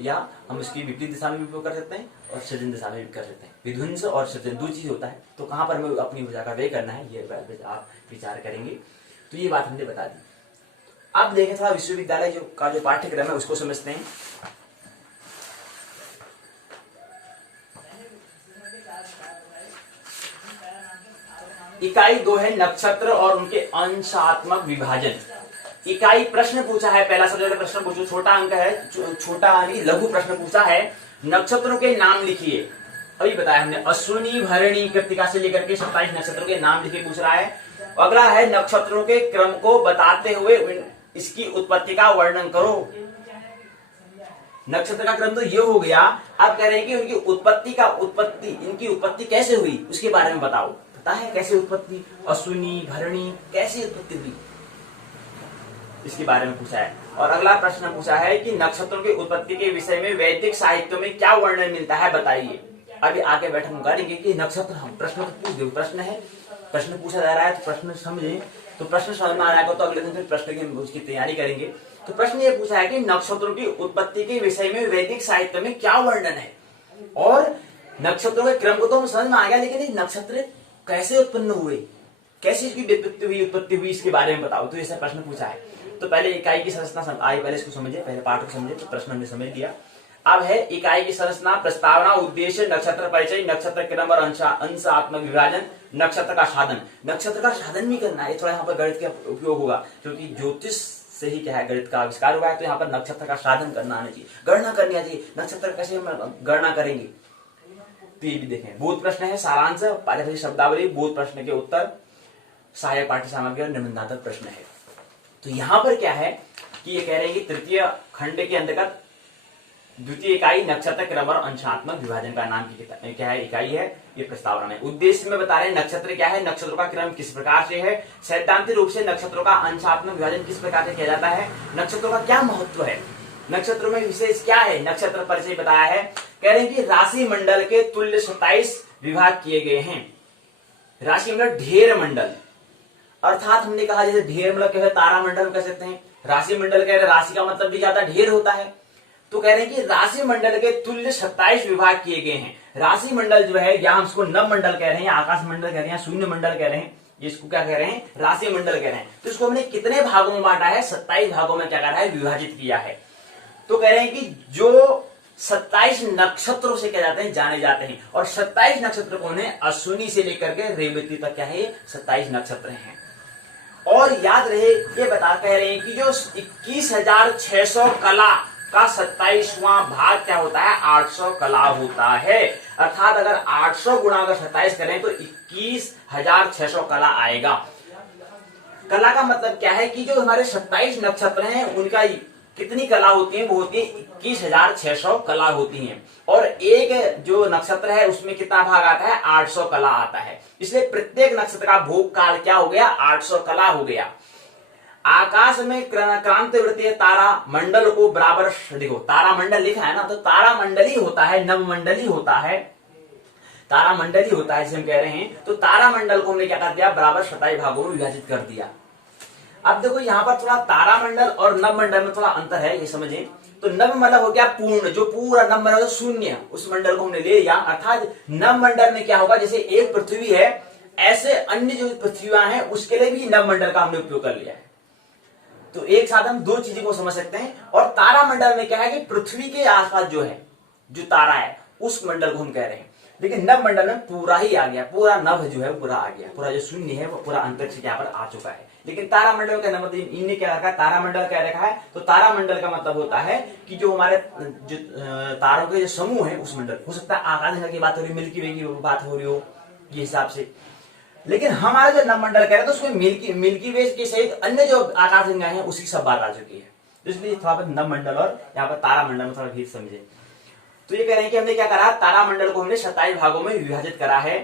या हम इसकी विपरीत दिशा में भी उपयोग कर सकते हैं और सृजन दिशा में भी कर सकते हैं। विध्वंस और सृजन दो चीज होता है, तो कहाँ पर हमें अपनी ऊर्जा का व्यय करना है, ये आप विचार करेंगे। तो ये बात हमने बता दी। अब देखें थोड़ा विश्वविद्यालय का जो पाठ्यक्रम है उसको समझते हैं। इकाई 2 है नक्षत्र और उनके अंशात्मक विभाजन। इकाई प्रश्न पूछा है, पहला सबसे पहले प्रश्न पूछो, छोटा अंक है, छोटा लघु प्रश्न पूछा है, नक्षत्रों के नाम लिखिए। अभी बताया हमने, अश्विनी, भरणी, कृत्तिका से लेकर के 27 नक्षत्रों के नाम लिखिए पूछ रहा है। अगला है नक्षत्रों के क्रम को बताते हुए इसकी उत्पत्ति का वर्णन करो। नक्षत्र का क्रम तो ये हो गया, अब कह रहे हैं कि उनकी इनकी उत्पत्ति कैसे हुई, उसके बारे में बताओ। पता है कैसे उत्पत्ति? अश्विनी, भरणी, कैसे उत्पत्ति हुई, इसके बारे में पूछा है। और अगला प्रश्न पूछा है कि नक्षत्रों की उत्पत्ति के विषय में वैदिक साहित्य में क्या वर्णन मिलता है, बताइए। अभी आगे बैठक करेंगे कि नक्षत्र, हम प्रश्न तो पूछ दो, प्रश्न है, प्रश्न पूछा जा रहा है, तो प्रश्न समझे, तो प्रश्न समझ में आ रहा है तो अगले दिन फिर प्रश्न की उसकी तैयारी करेंगे। तो प्रश्न ये पूछा है कि नक्षत्रों की उत्पत्ति के विषय में वैदिक साहित्य में क्या वर्णन है। और नक्षत्रों के क्रम को तो हम समझ में आ गया, लेकिन नक्षत्र कैसे उत्पन्न हुए, कैसे इसकी उत्पत्ति हुई, इसके बारे में बताओ। तो ऐसा प्रश्न पूछा है। तो पहले इकाई की संरचना आई, पहले इसको समझे, पहले पाठ को समझे, तो प्रश्न हमने समझ लिया। अब है इकाई की संरचना, प्रस्तावना, उद्देश्य, नक्षत्र परिचय, नक्षत्र क्रम और अंशात्मक विभाजन, नक्षत्र का साधन। नक्षत्र का साधन भी करना है, थोड़ा यहाँ पर गणित का उपयोग होगा, क्योंकि ज्योतिष से ही क्या है, गणित का आविष्कार हुआ है, तो यहाँ पर नक्षत्र का साधन करना आना चाहिए, गणना करनी चाहिए। नक्षत्र कैसे हम गणना करेंगे, तो ये भी देखें। बोध प्रश्न है, सारांश, पारिभाषिक शब्दावली, बोध प्रश्न के उत्तर, सहायक पाठ्य सामग्री और निबंधात्मक प्रश्न है। तो यहाँ पर क्या है कि ये कह रहे हैं कि तृतीय खंड के अंतर्गत द्वितीय इकाई नक्षत्र क्रम और अंशात्मक विभाजन का नाम की क्या है, इकाई है, ये प्रस्तावना में। उद्देश्य में बता रहे हैं नक्षत्र क्या है, नक्षत्रों का क्रम किस प्रकार से है, सैद्धांतिक रूप से नक्षत्रों का अंशात्मक विभाजन किस प्रकार से किया जाता है, नक्षत्रों का क्या महत्व है, नक्षत्रों में विशेष क्या है, नक्षत्र परिचय बताया है। कह रहे हैं कि राशि मंडल के तुल्य 27 विभाग किए गए हैं। राशि मंडल ढेर मंडल, अर्थात हमने कहा जैसे ढेर मतलब क्या है, तारा मंडल कह सकते हैं, राशि मंडल कह रहे, राशि का मतलब भी ज्यादा ढेर होता है, तो कह रहे हैं कि राशि मंडल के तुल्य 27 विभाग किए गए हैं। राशि मंडल जो है, या हम इसको नव मंडल कह रहे हैं, आकाश मंडल कह रहे हैं, शून्य मंडल कह रहे हैं, इसको क्या कह रहे हैं, राशि मंडल कह रहे हैं। तो इसको हमने कितने भागों में बांटा है, 27 भागों में क्या करा है, विभाजित किया है। तो कह रहे हैं कि जो 27 नक्षत्रों से क्या जाते हैं, जाने जाते हैं, और 27 नक्षत्र कौन है, अश्विनी से लेकर के रेवती तक क्या है, 27 नक्षत्र हैं। और याद रहे, ये बता कह रहे हैं कि जो 21,600 कला का 27वां भाग क्या होता है, 800 कला होता है। अर्थात अगर 800 गुणा अगर 27 करें तो 21,600 कला आएगा। कला का मतलब क्या है कि जो हमारे 27 नक्षत्र हैं उनका कितनी कला होती है, वो होती है 21,600 कला होती हैं। और एक जो नक्षत्र है उसमें कितना भाग आता है, 800 कला आता है। इसलिए प्रत्येक नक्षत्र का भोग काल क्या हो गया, 800 कला हो गया। आकाश में क्रांतिवृत्तीय तारा मंडल को बराबर, देखो तारा मंडल लिखा है ना, तो तारा मंडली होता है, नव मंडली होता है, तारा मंडली होता है जिसे हम कह रहे हैं। तो तारा मंडल को हमने क्या कर दिया, बराबर 27 भागों में विभाजित कर दिया। अब देखो यहाँ पर थोड़ा तारा मंडल और नव मंडल में थोड़ा अंतर है, ये समझे। तो नव मतलब हो गया पूर्ण, जो पूरा नव मंडल शून्य, उस मंडल को हमने ले लिया। अर्थात नव मंडल में क्या होगा, जैसे एक पृथ्वी है, ऐसे अन्य जो पृथ्वियां हैं उसके लिए भी नवमंडल का हमने उपयोग कर लिया है। तो एक साथ हम दो चीजों को समझ सकते हैं। और तारामंडल में क्या है कि पृथ्वी के आसपास जो है जो तारा है उस मंडल को हम कह रहे हैं। लेकिन नव मंडल में पूरा ही आ गया, पूरा नभ जो है पूरा आ गया, पूरा जो शून्य है वो पूरा अंतरिक्ष यहाँ पर आ चुका है। लेकिन तारामंडल का मतलब इन्हें क्या रखा है, तारामंडल क्या रखा है, तो तारामंडल का मतलब होता है कि जो हमारे जो तारों के जो समूह है उस मंडल, हो सकता है आकाशगंगा की बात हो रही, मिल्की वे की बात हो रही हो ये हिसाब से। लेकिन हमारा जो नवमंडल कह रहे हैं तो उसमें मिल्की वे के सहित अन्य जो आकाशगंगाएं हैं उसकी सब बात आ चुकी है। तो इसलिए थोड़ा बहुत नवमंडल और यहाँ पर तारामंडल में थोड़ा भेद समझे। तो ये कह रहे हैं कि हमने क्या करा, तारामंडल को हमने 27 भागों में विभाजित करा है।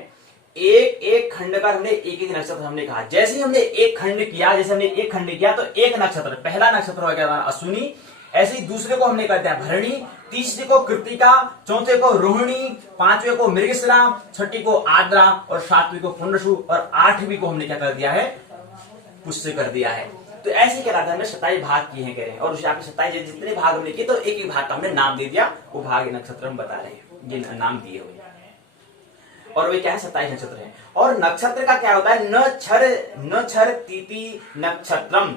एक एक खंड का हमने एक एक नक्षत्र हमने कहा। जैसे ही हमने एक खंड किया, जैसे हमने एक खंड किया तो एक नक्षत्र, पहला नक्षत्र हो गया अश्विनी, ऐसे ही दूसरे को हमने कर दिया भरणी, तीसरे को कृतिका, चौथे को रोहिणी, पांचवे को मृगशिरा, छठी को आद्रा और सातवीं को पुनर्वसु और आठवीं को हमने क्या कर दिया है, पुष्य कर दिया है। तो ऐसे क्या हमने 27 भाग किए हैं कह रहे हैं। और उसे आपने 27 जितने भाग हमने किए तो एक एक भाग का हमने नाम दे दिया, वो भाग नक्षत्र हम बता रहे हैं, ये नाम दिए हुए। और वे क्या है 27 नक्षत्र हैं। और नक्षत्र का क्या होता है, न क्षर तिथि नक्षत्रम,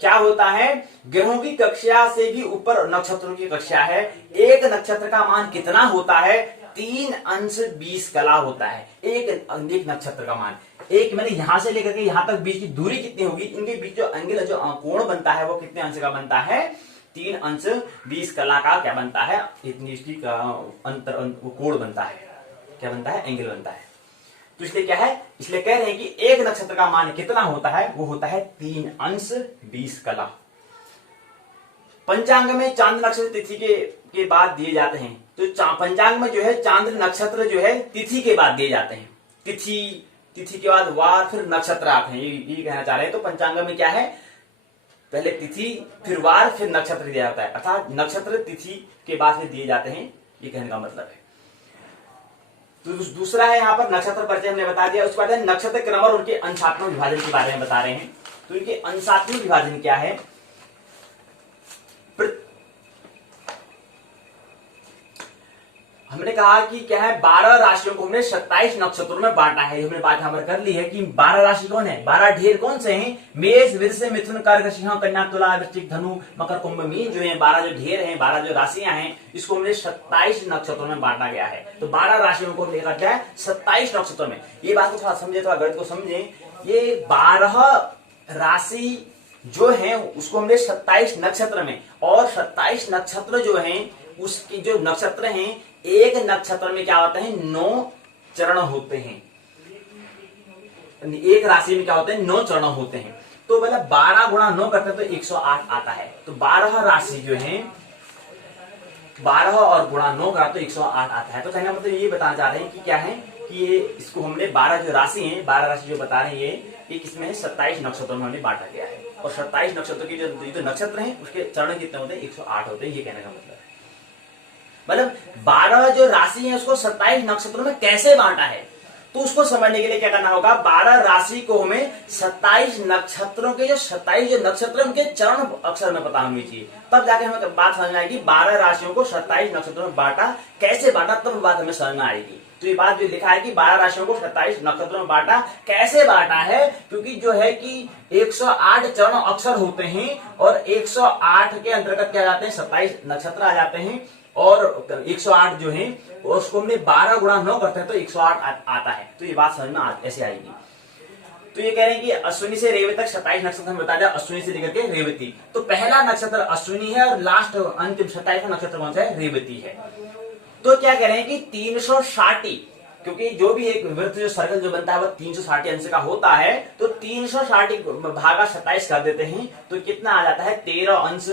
क्या होता है, ग्रहों की कक्षा से भी ऊपर नक्षत्रों की कक्षा है। एक नक्षत्र का मान कितना होता है, 3 अंश 20 कला होता है। एक नक्षत्र का मान, एक मैंने यहां से लेकर के यहां तक बीच की दूरी कितनी होगी, इनके बीच जो एंगल जो कोण बनता है वो कितने अंश का बनता है, 3 अंश 20 कला का क्या बनता है, इतनी इसकी अंतर कोण बनता है, क्या बनता है, एंगल बनता है। तो इसलिए क्या है, इसलिए कह रहे हैं कि एक नक्षत्र का मान कितना होता है, वो होता है 3 अंश 20 कला। पंचांग में चांद नक्षत्र तिथि के बाद दिए जाते हैं। तो पंचांग में जो है चांद नक्षत्र जो है तिथि के बाद दिए जाते हैं। तिथि के बाद वार फिर नक्षत्र आते हैं, ये कहना चाह रहे हैं। तो पंचांग में क्या है, पहले तिथि फिर वार फिर नक्षत्र दिया जाता है, अर्थात नक्षत्र तिथि के बाद दिए जाते हैं, ये कहने का मतलब है। तो दूसरा है यहाँ पर नक्षत्र परिचय हमने बता दिया। उसके बाद नक्षत्र क्रम और उनके अंशात्मक विभाजन के बारे में बता रहे हैं। तो इनके अंशात्मक विभाजन क्या है, हमने कहा कि क्या है, 12 राशियों को हमने 27 नक्षत्रों में बांटा है। हमने बात यहाँ पर कर ली है कि 12 राशि कौन है, 12 ढेर कौन से हैं, मेष वृष मिथुन कर्क सिंह कन्या तुला वृश्चिक धनु मकर कुंभ मीन, जो है 12 जो ढेर हैं, 12 जो राशियां हैं, इसको हमने 27 नक्षत्रों में बांटा गया है। तो 12 राशियों को लेकर क्या है 27 नक्षत्रों में। ये बात को थोड़ा समझे, थोड़ा गणित को समझे। ये 12 राशि जो है उसको हमने 27 नक्षत्र में, और 27 नक्षत्र जो है उसके जो नक्षत्र हैं, एक नक्षत्र में क्या होता है 9 चरण होते हैं। एक राशि में क्या होते हैं 9 चरण होते हैं। तो मतलब 12 गुणा 9 करते हैं तो 108 आता है। तो 12 राशि जो है 12 और गुणा 9 करा तो 108 आता है। तो कहने मतलब ये बताना चाह रहे हैं कि क्या है कि ये इसको हमने 12 जो राशि है, 12 राशि जो बता रहे हैं ये किसमें है, 27 नक्षत्रों में हमने बांटा गया है। और 27 नक्षत्रों की जो नक्षत्र हैं उसके चरण कितने होते हैं, 108 होते हैं, ये कहने का मतलब है। मतलब 12 जो राशि है उसको 27 नक्षत्रों में कैसे बांटा है, तो उसको समझने के लिए क्या करना होगा, 12 राशि को हमें 27 नक्षत्रों के जो 27 जो नक्षत्र उनके चरण अक्षर में पता होनी चाहिए, तब जाके हमें बात समझ में आएगी। 12 राशियों को 27 नक्षत्रों में बांटा, कैसे बांटा, तब बात हमें समझ में आएगी। तो ये बात जो लिखा है कि 12 राशियों को 27 नक्षत्रों में बांटा, कैसे बांटा है, क्योंकि जो है कि 108 चरण अक्षर होते हैं और 108 के अंतर्गत क्या जाते हैं 27 नक्षत्र आ जाते हैं। और 108 जो है उसको हमने 12 गुणा 9 करते हैं तो 108 आता है। तो ये बात समझ में ऐसे आएगी। तो ये कह रहे हैं कि अश्विनी से रेवती तक 27 नक्षत्र में बता दिया, अश्विनी से लेकर के रेवती। तो पहला नक्षत्र अश्विनी है और लास्ट अंतिम 27 नक्षत्र कौन सा है, रेवती है। तो क्या कह रहे हैं कि 360, क्योंकि जो भी एक वृत्त जो सर्कल जो बनता है वो 360 अंश का होता है, तो 360 भागा 27 कर देते हैं तो कितना आ जाता है 13 अंश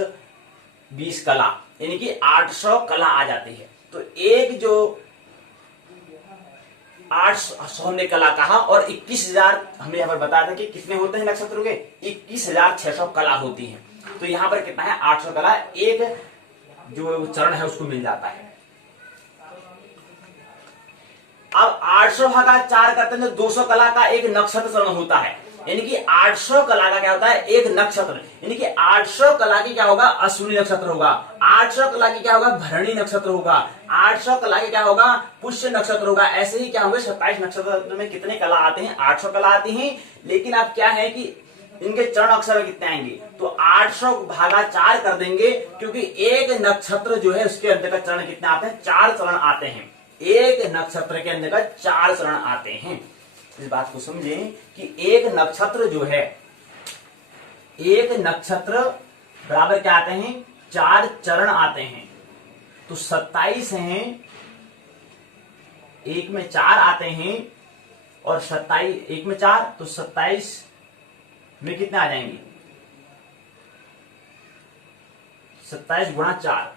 20 कला, यानी कि 800 कला आ जाती है। तो एक जो 800 हमने कला कहा और 21,000 हमने यहाँ पर बताया था कि कितने होते हैं नक्षत्रों के, 21,600 कला होती है। तो यहाँ पर कितना है 800 कला एक जो चरण है उसको मिल जाता है। अब 800 भागा 4 करते हैं तो 200 कला का एक नक्षत्र चरण होता है। यानी कि 800 कला का क्या होता है एक नक्षत्र, यानी कि 800 कला की क्या होगा अश्विनी नक्षत्र होगा, 800 कला की क्या होगा भरणी नक्षत्र होगा, 800 कला की क्या होगा पुष्य नक्षत्र होगा। ऐसे ही क्या होंगे 27 नक्षत्र में कितने कला आते हैं 800 कला आती हैं। लेकिन अब क्या है कि इनके चरण अक्षर कितने आएंगे, तो 800 भागा 4 कर देंगे, क्योंकि एक नक्षत्र जो है उसके अंतर्गत चरण कितने आते हैं 4 चरण आते हैं। एक नक्षत्र के अंतर्गत 4 चरण आते हैं। इस बात को समझें कि एक नक्षत्र जो है, एक नक्षत्र बराबर क्या आते हैं 4 चरण आते हैं। तो 27 हैं, एक में 4 आते हैं और 27 एक में 4 तो 27 में कितने आ जाएंगे 27 गुणा 4,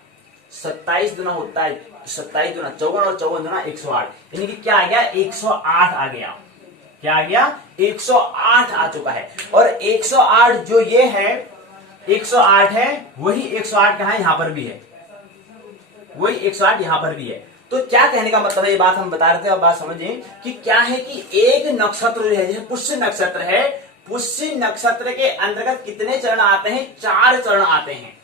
27 गुना होता है 27 गुना 54 और 54 गुना 108, यानी कि क्या आ गया 108 आ गया। क्या आ गया 108 आ चुका है। और 108 जो ये है 108 है, वही 108 कहां यहां पर भी है, वही 108 यहां पर भी है। तो क्या कहने का मतलब है, ये बात हम बता रहे थे, अब बात समझें कि क्या है कि एक नक्षत्र जो है जैसे पुष्य नक्षत्र है, पुष्य नक्षत्र के अंतर्गत कितने चरण आते हैं 4 चरण आते हैं।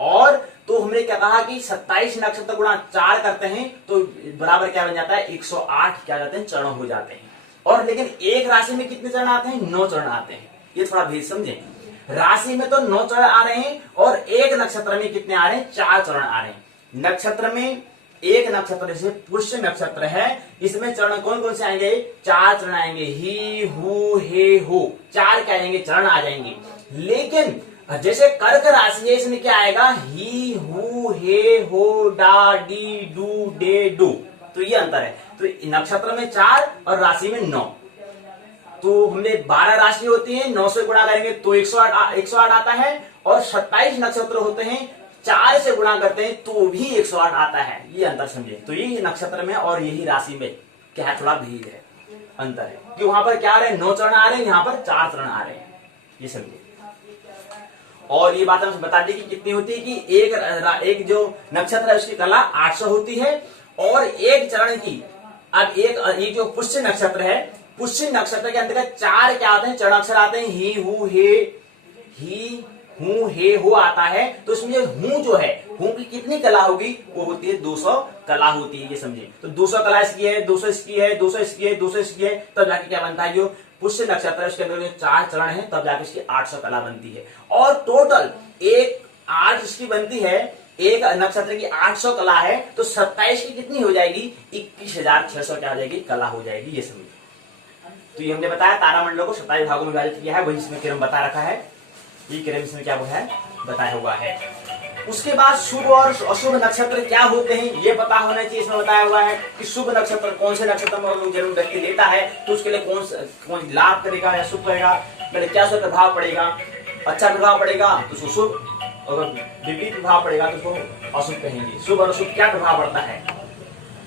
और तो हमने क्या कहा कि 27 नक्षत्र गुणा 4 करते हैं तो बराबर क्या बन जाता है 108 क्या जाते हैं चरण हो जाते हैं। और लेकिन एक राशि में कितने चरण आते हैं 9 चरण आते हैं। ये थोड़ा भेद समझें, राशि में तो 9 चरण आ रहे हैं और एक नक्षत्र में कितने आ रहे हैं 4 चरण आ रहे हैं। नक्षत्र में एक नक्षत्र जैसे पुष्य नक्षत्र है, इसमें चरण कौन कौन से आएंगे 4 चरण आएंगे, ही हु हे हो 4 क्या आएंगे चरण आ जाएंगे। लेकिन जैसे कर्क राशि है इसमें क्या आएगा ही हु हे हो डा डी डू डे डू, तो ये अंतर है। तो नक्षत्र में 4 और राशि में 9, तो हमने 12 राशि होती है 9 से गुणा करेंगे तो 108 आता है। और 27 नक्षत्र होते हैं 4 से गुणा करते हैं तो भी 108 आता है। ये अंतर समझे। तो यही नक्षत्र में और यही राशि में क्या है थोड़ा भेद है, अंतर है कि वहां पर क्या आ रहे हैं 9 चरण आ रहे हैं, यहाँ पर 4 चरण आ रहे हैं। ये समझे। और ये बात हम बता दी कि कितनी होती है कि एक जो नक्षत्र है उसकी कला 800 होती है और एक चरण की। अब एक जो पुष्य नक्षत्र है, पुष्य नक्षत्र के अंतर्गत 4 क्या आते हैं चरण अक्षर आते हैं, ही हूं हे हो आता है। तो उसमें हूं जो है हूं की कितनी कला होगी वो होती है 200 कला होती है। ये समझे। तो 200 कला इसकी है, 200 इसकी है, 200 इसकी है, 200 इसकी है, तब जाके क्या बनता है जो पुष्य नक्षत्र है उसके अंदर जो 4 चरण है तब जाके इसकी 800 कला बनती है। और टोटल एक 8 इसकी बनती है, एक नक्षत्र की 800 कला है, तो 27 की कितनी हो जाएगी 21,600 क्या हो जाएगी कला हो जाएगी। ये समझे। तो ये हमने बताया तारामंडलों को 27 भागों में विभाजित किया है, वही इसमें क्रम बता रखा है। ये क्रम इसमें क्या है बताया हुआ है। उसके बाद शुभ और अशुभ नक्षत्र क्या होते हैं ये पता होना चाहिए। इसमें बताया हुआ है कि शुभ नक्षत्र कौन से नक्षत्र में जन्म व्यक्ति लेता है तो उसके लिए कौन लाभ करेगा या शुभ करेगा, क्या शुभ प्रभाव पड़ेगा, अच्छा प्रभाव पड़ेगा तो उसको शुभ, अगर विपरीत प्रभाव पड़ेगा तो उसको अशुभ कहेंगे। शुभ और अशुभ क्या प्रभाव पड़ता है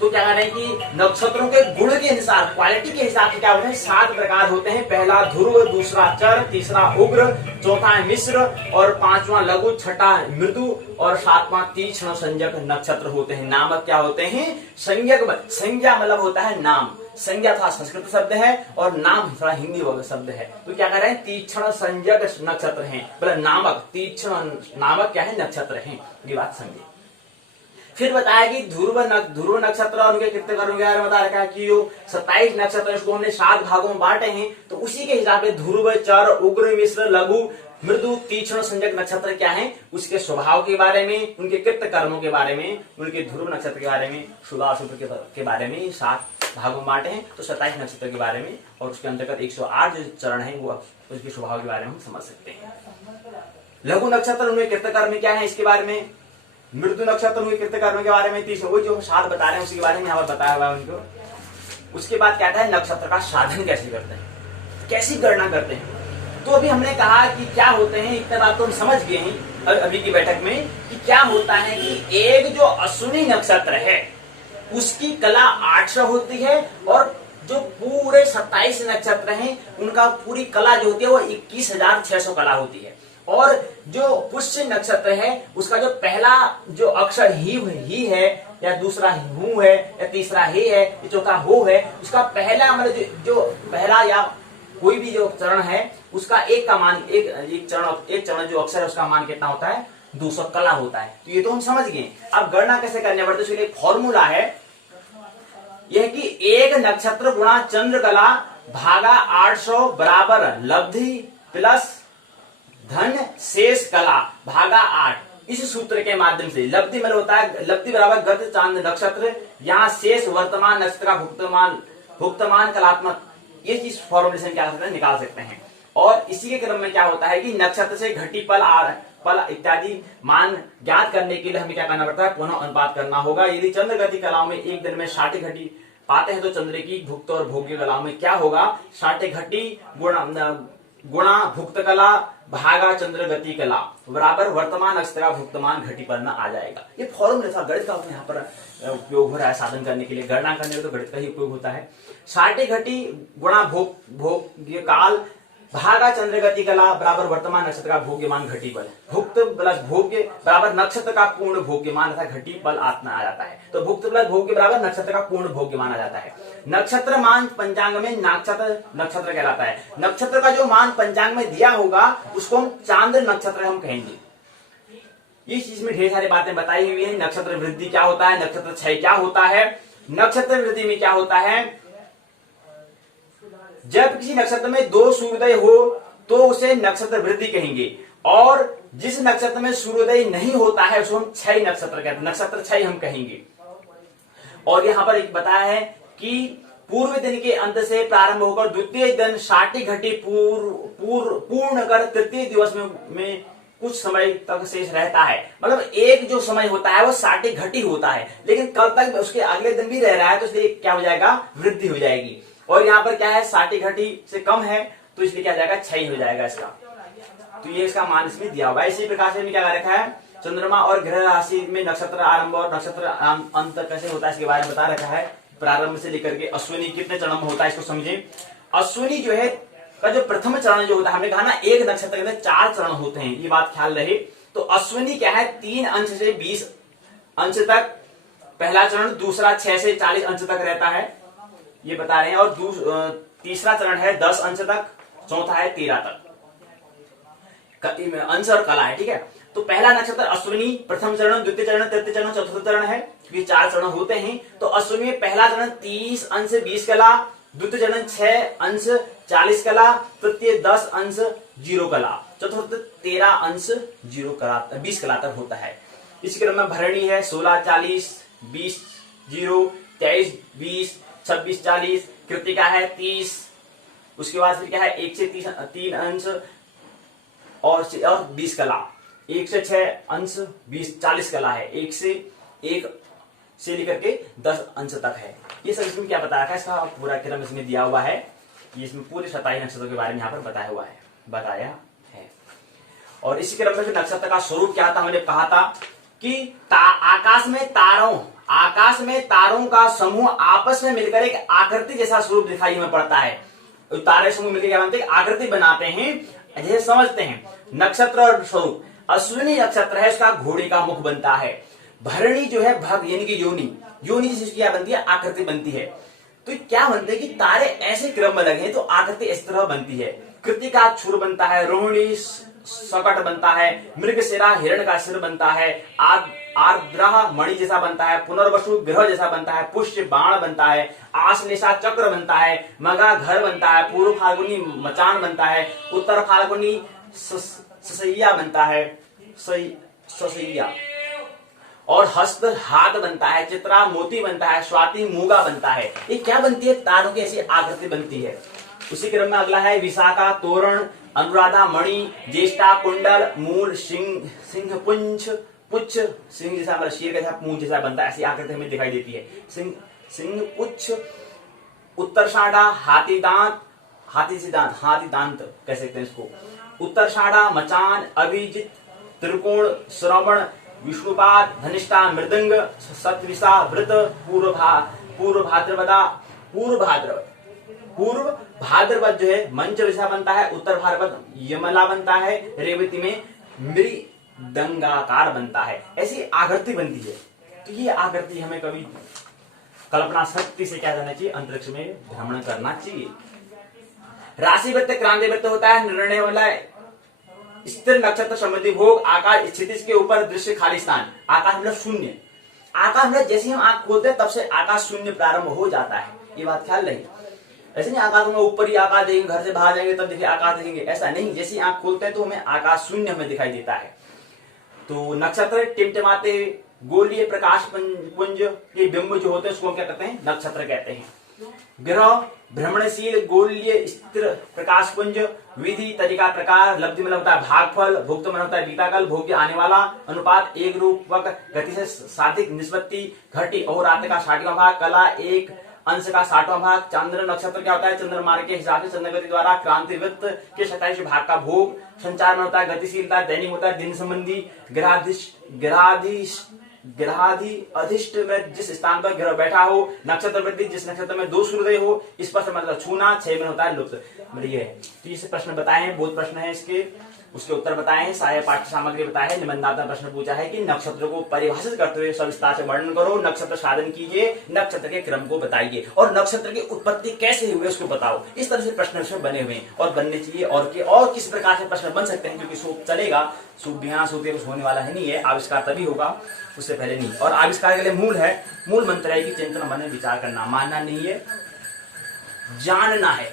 तो क्या कह रहे हैं कि नक्षत्रों के गुण के अनुसार क्वालिटी के हिसाब से क्या होते हैं 7 प्रकार होते हैं। पहला ध्रुव, दूसरा चर, तीसरा उग्र, चौथा मिश्र और 5वां लघु, छठा मृदु और 7वां तीक्ष्ण संज्ञक नक्षत्र होते हैं। नामक क्या होते हैं संज्ञक, संज्ञा मतलब होता है नाम, संज्ञा थोड़ा संस्कृत शब्द है और नाम थोड़ा हिंदी शब्द है। तो क्या कह रहे हैं तीक्ष्ण संज्ञक नक्षत्र है, मतलब नामक तीक्ष्ण नामक क्या है नक्षत्र है। ये बात समझे। फिर बताया कि ध्रुव नक्षत्र और उनके कितने कर्म के बारे में बता रखा है कि जो 27 नक्षत्र उसको हमने 7 भागों में बांटे हैं। तो उसी के हिसाब से ध्रुव, चर, उग्र, मिश्र, लघु, मृदु, तीक्ष्ण संज्ञक नक्षत्र क्या है उसके स्वभाव के बारे में, उनके कृत्य कर्मों के बारे में, उनके ध्रुव नक्षत्र के बारे में, शुभ अशुभ के बारे में 7 भागों में बांटे हैं। तो 27 नक्षत्र के बारे में और उसके अंतर्गत 108 जो चरण है वो उसके स्वभाव के बारे में हम समझ सकते हैं। लघु नक्षत्र उनके कृत्य कर्म क्या है इसके बारे में, मृदु नक्षत्र हुए कृत्य कर्म के बारे में, तीसरे वो जो 7 बता रहे हैं उसके बारे में यहाँ पर बताया हुआ है उनको। उसके बाद क्या है नक्षत्र का साधन कैसे करते हैं, कैसी गणना करते हैं। तो अभी हमने कहा कि क्या होते हैं, इतना बात तो हम समझ गए हैं अभी की बैठक में कि क्या होता है कि एक जो अश्विनी नक्षत्र है उसकी कला 800 होती है और जो पूरे 27 नक्षत्र हैं उनका पूरी कला जो होती है वो 21,600 कला होती है। और जो पुष्य नक्षत्र है उसका जो पहला जो अक्षर ही है या दूसरा हूं है या तीसरा हे है या चौथा हो है, उसका पहला मतलब जो पहला या कोई भी जो चरण है उसका एक का मान एक चरण जो अक्षर है उसका मान कितना होता है, 200 कला होता है। तो ये तो हम समझ गए। अब गणना कैसे करने पड़ती है, उसके लिए फॉर्मूला है यह कि एक नक्षत्र गुणा चंद्र कला भागा 800 बराबर लब्धि प्लस धन शेष कला भागा 8। इस सूत्र के माध्यम से लब्धि मतलब होता है लब्धि बराबर गत चांद नक्षत्र, यहाँ शेष वर्तमान नक्षत्र का भुक्तमान कलात्मक, ये चीज फॉर्मुलेशन क्या सकते हैं, निकाल सकते हैं। और इसी के क्रम में क्या होता है कि नक्षत्र से घटी पल इत्यादि मान ज्ञात करने के लिए हमें क्या करना पड़ता है, पुनः अनुपात करना होगा। यदि चंद्र गति कलाओं में एक दिन में 60 घटी पाते हैं तो चंद्र की भुक्त और भोग्य कलाओं में क्या होगा, 60 घटी गुणा भुक्त कला भागा चंद्र गति कला बराबर वर्तमान नक्षत्र का भुक्तमान घटी पर आ जाएगा। ये फॉर्मूला था, गणित का यहाँ पर उपयोग हो रहा है साधन करने के लिए, गणना करने में तो गणित का ही उपयोग होता है। 60 घटी गुणा भोग्य काल भागा चंद्र गति कला बराबर वर्तमान नक्षत्र का भोग्यमान घटी बल, भुक्त प्लस भोग्य बराबर नक्षत्र का पूर्ण भोग्यमान तथा घटी बल आत्मा आ जाता है। तो भुक्त प्लस भोग्य बराबर नक्षत्र का पूर्ण भोग्यमान आ जाता है। नक्षत्र मान पंचांग में नक्षत्र कहलाता है। नक्षत्र का जो मान पंचांग में दिया होगा उसको हम चांद्र नक्षत्र हम कहेंगे। इस चीज में ढेर सारी बातें बताई हुई है। नक्षत्र वृद्धि क्या होता है, नक्षत्र क्षय क्या होता है। नक्षत्र वृद्धि में क्या होता है, जब किसी नक्षत्र में 2 सूर्योदय हो तो उसे नक्षत्र वृद्धि कहेंगे, और जिस नक्षत्र में सूर्योदय नहीं होता है उसको हम क्षय नक्षत्र कहते हैं, नक्षत्र क्षय हम कहेंगे। और यहाँ पर एक बताया है कि पूर्व दिन के अंत से प्रारंभ होकर द्वितीय दिन 60 घटी पूर्ण कर तृतीय दिवस में कुछ समय तक शेष रहता है। मतलब एक जो समय होता है वो 60 घटी होता है, लेकिन कल तक उसके अगले दिन भी रह रहा है, तो इसलिए क्या हो जाएगा, वृद्धि हो जाएगी। और यहाँ पर क्या है, 60 घटी से कम है तो इसलिए क्या जाएगा, क्षय हो जाएगा इसका। तो ये इसका मान इसमें दिया हुआ है। इसी प्रकार से क्या रखा है, चंद्रमा और ग्रह राशि में नक्षत्र आरंभ और नक्षत्र अंत कैसे होता है इसके बारे में बता रखा है। प्रारंभ से लेकर के अश्विनी कितने चरण में होता है इसको समझे। अश्विनी जो है का जो प्रथम चरण जो होता है, हमने कहा ना एक नक्षत्र के अंदर 4 चरण होते हैं, ये बात ख्याल रहे। तो अश्विनी क्या है, 3 अंश से 20 अंश तक पहला चरण, दूसरा 6 से 40 अंश तक रहता है, ये बता रहे हैं। और तीसरा चरण है 10 अंश तक, चौथा है 13 तक अंश और कला है, ठीक है। तो पहला नक्षत्र अश्विनी प्रथम चरण, द्वितीय चरण, तृतीय चरण, चतुर्थ चरण है, ये 4 चरण होते हैं। तो अश्विनी में पहला चरण 30 अंश 20 कला, द्वितीय चरण 6 अंश 40 कला, तृतीय 10 अंश 0 कला, चतुर्थ 13 अंश 0 कला 20 कला तक होता है। इस क्रम में भरणी है 16 40 20 0 23 20 26 40, कृतिका है 30, उसके बाद फिर क्या है 1 से 3 अंश और 20 कला, 1 से 6 अंश 20 40 कला है, 1 से लेकर के 10 अंश तक है। ये सब इसमें क्या बताया था, इसका पूरा क्रम इसमें दिया हुआ है। ये इसमें पूरे 27 नक्षत्रों के बारे में यहाँ पर बताया है। और इसी क्रम में नक्षत्र का स्वरूप क्या था, हमने कहा था कि आकाश में तारों का समूह आपस में मिलकर एक आकृति जैसा स्वरूप दिखाई हमें पड़ता है। तो तारे समूह मिलकर क्या बनते हैं, आकृति बनाते हैं, जैसे समझते हैं। नक्षत्र और स्वरूप, अश्विनी नक्षत्र है उसका घोड़े का मुख बनता है। भरणी जो है भग यानी कि योनि जिसकी क्या बनती है, आकृति बनती है। तो क्या बनते हैं कि तारे ऐसे क्रम में लगे तो आकृति इस तरह बनती है। कृतिका छुर बनता है, रोहिणी सकट बनता है, मृगशिरा हिरण का सिर बनता है, आर्द्रा मणि जैसा बनता है, पुनर्वसु ग्रह जैसा बनता है, पुष्य बाण बनता है, आश्लेषा चक्र बनता है, मगा घर बनता है, पूर्व फाल्गुनी मचान बनता है, उत्तर फाल्गुनी ससैया बनता है, ससैया, और हस्त हाथ बनता है, चित्रा मोती बनता है, स्वाति मूगा बनता है। ये क्या बनती है, तारों की ऐसी आकृति बनती है। उसी क्रम में अगला है विशाखा तोरण, अनुराधा मणि, ज्येष्ठा कुंडल, मूल सिंह पुच्छ सिंह जैसा, मतलब शेर जैसा पूंछ जैसा बनता है, ऐसी आकृति हमें दिखाई देती है। सिंह पुच्छ, उत्तरषाढ़ा हाथी दांत कह सकते हैं इसको, उत्तरषाढ़ा मचान, अभिजित त्रिकोण, श्रवण विष्णुपाद, धनिष्ठा मृदंग, सतविषा वृत, पूर्व भाद्रपद जो है मंच जैसा बनता है, उत्तर भाद्रपद यमला बनता है, रेवती में मृदंगाकार बनता है। ऐसी आकृति बनती है। तो ये आकृति हमें कभी कल्पना शक्ति से क्या करना चाहिए, अंतरिक्ष में भ्रमण करना चाहिए। राशि वृत्त क्रांति वृत्त होता है निर्णय वाला स्थिर नक्षत्र संबंधी भोग। आकाश स्थिति के ऊपर दृश्य खाली स्थान। आकाश मतलब शून्य। आकाश मतलब जैसे हम आंख खोलते हैं तब से आकाश शून्य प्रारंभ हो जाता है, ये बात ख्याल रही। ऐसे नहीं आकाश में ऊपर ही आकाश देखेंगे, घर से बाहर जाएंगे तब देखिए आकाश देखेंगे, ऐसा नहीं। जैसे आंख खोलते हैं तो हमें आकाश शून्य हमें दिखाई देता है। तो नक्षत्र टिमटिमाते गोलीय प्रकाश पुंज के बिंब जो होते हैं उसको क्या कहते हैं, नक्षत्र कहते हैं। ग्रह भ्रमणशील गोलीय स्थिर प्रकाश पुंज। विधि तरीका प्रकार। लब्धि में होता है भागफल। भुक्त में होता है बीताकाल भोग्य आने वाला। अनुपात एक रूपक गति से साधिक निष्पत्ति। घटी अहोरात्र का 60वां भाग। कला एक अंश का 60वां भाग। चंद्र नक्षत्र क्या होता है, चंद्रमार्ग के हिसाब से चंद्रगति द्वारा क्रांति वृत्त के 27 भाग का भोग। संचार में होता है गतिशीलता। दैनिक होता है दिन संबंधी। ग्रहाधि अधिष्ट में जिस स्थान पर ग्रह बैठा हो। नक्षत्र वृद्धि जिस नक्षत्र में 2 सूर्योदय हो। स्पर्श मतलब छूना। 6 में होता है लुप्त। ये तो ये प्रश्न बताए हैं, बहुत प्रश्न है इसके, उसके उत्तर बताए हैं। सहायक पाठ्य सामग्री बताया है। निबंधात्मक प्रश्न पूछा है कि नक्षत्र को परिभाषित करते हुए सविस्तार से वर्णन करो। नक्षत्र साधन कीजिए। नक्षत्र के क्रम को बताइए और नक्षत्र की उत्पत्ति कैसे हुई उसको बताओ। इस तरह से प्रश्न इसमें बने हुए हैं और बनने चाहिए। और किस प्रकार से प्रश्न बन सकते हैं, क्योंकि सूप चलेगा, सूप बिना सूप कुछ होने वाला है नहीं है। आविष्कार तभी होगा, उससे पहले नहीं। और आविष्कार के लिए मूल मंत्र है कि चिंतन मन में विचार करना। मानना नहीं है, जानना है।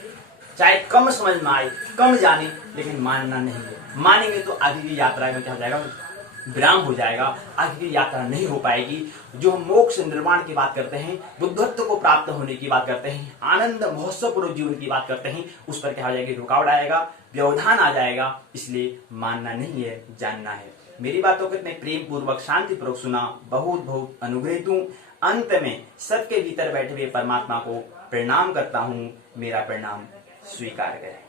चाहे कम समझ में आए, कम जाने, लेकिन मानना नहीं है। मानेंगे तो आगे की यात्रा में क्या हो जाएगा, विराम हो जाएगा। आगे की यात्रा नहीं हो पाएगी। जो हम मोक्ष निर्माण की बात करते हैं, बुद्धत्व को प्राप्त होने की बात करते हैं, आनंद महोत्सव पूर्व जीवन की बात करते हैं, उस पर क्या हो जाएगी, रुकावट आएगा, व्यवधान आ जाएगा। इसलिए मानना नहीं है, जानना है। मेरी बातों को इतने प्रेम पूर्वक शांति पूर्वक सुना, बहुत बहुत अनुग्रहित हूँ। अंत में सबके भीतर बैठे हुए परमात्मा को प्रणाम करता हूँ। मेरा प्रणाम स्वीकार करें।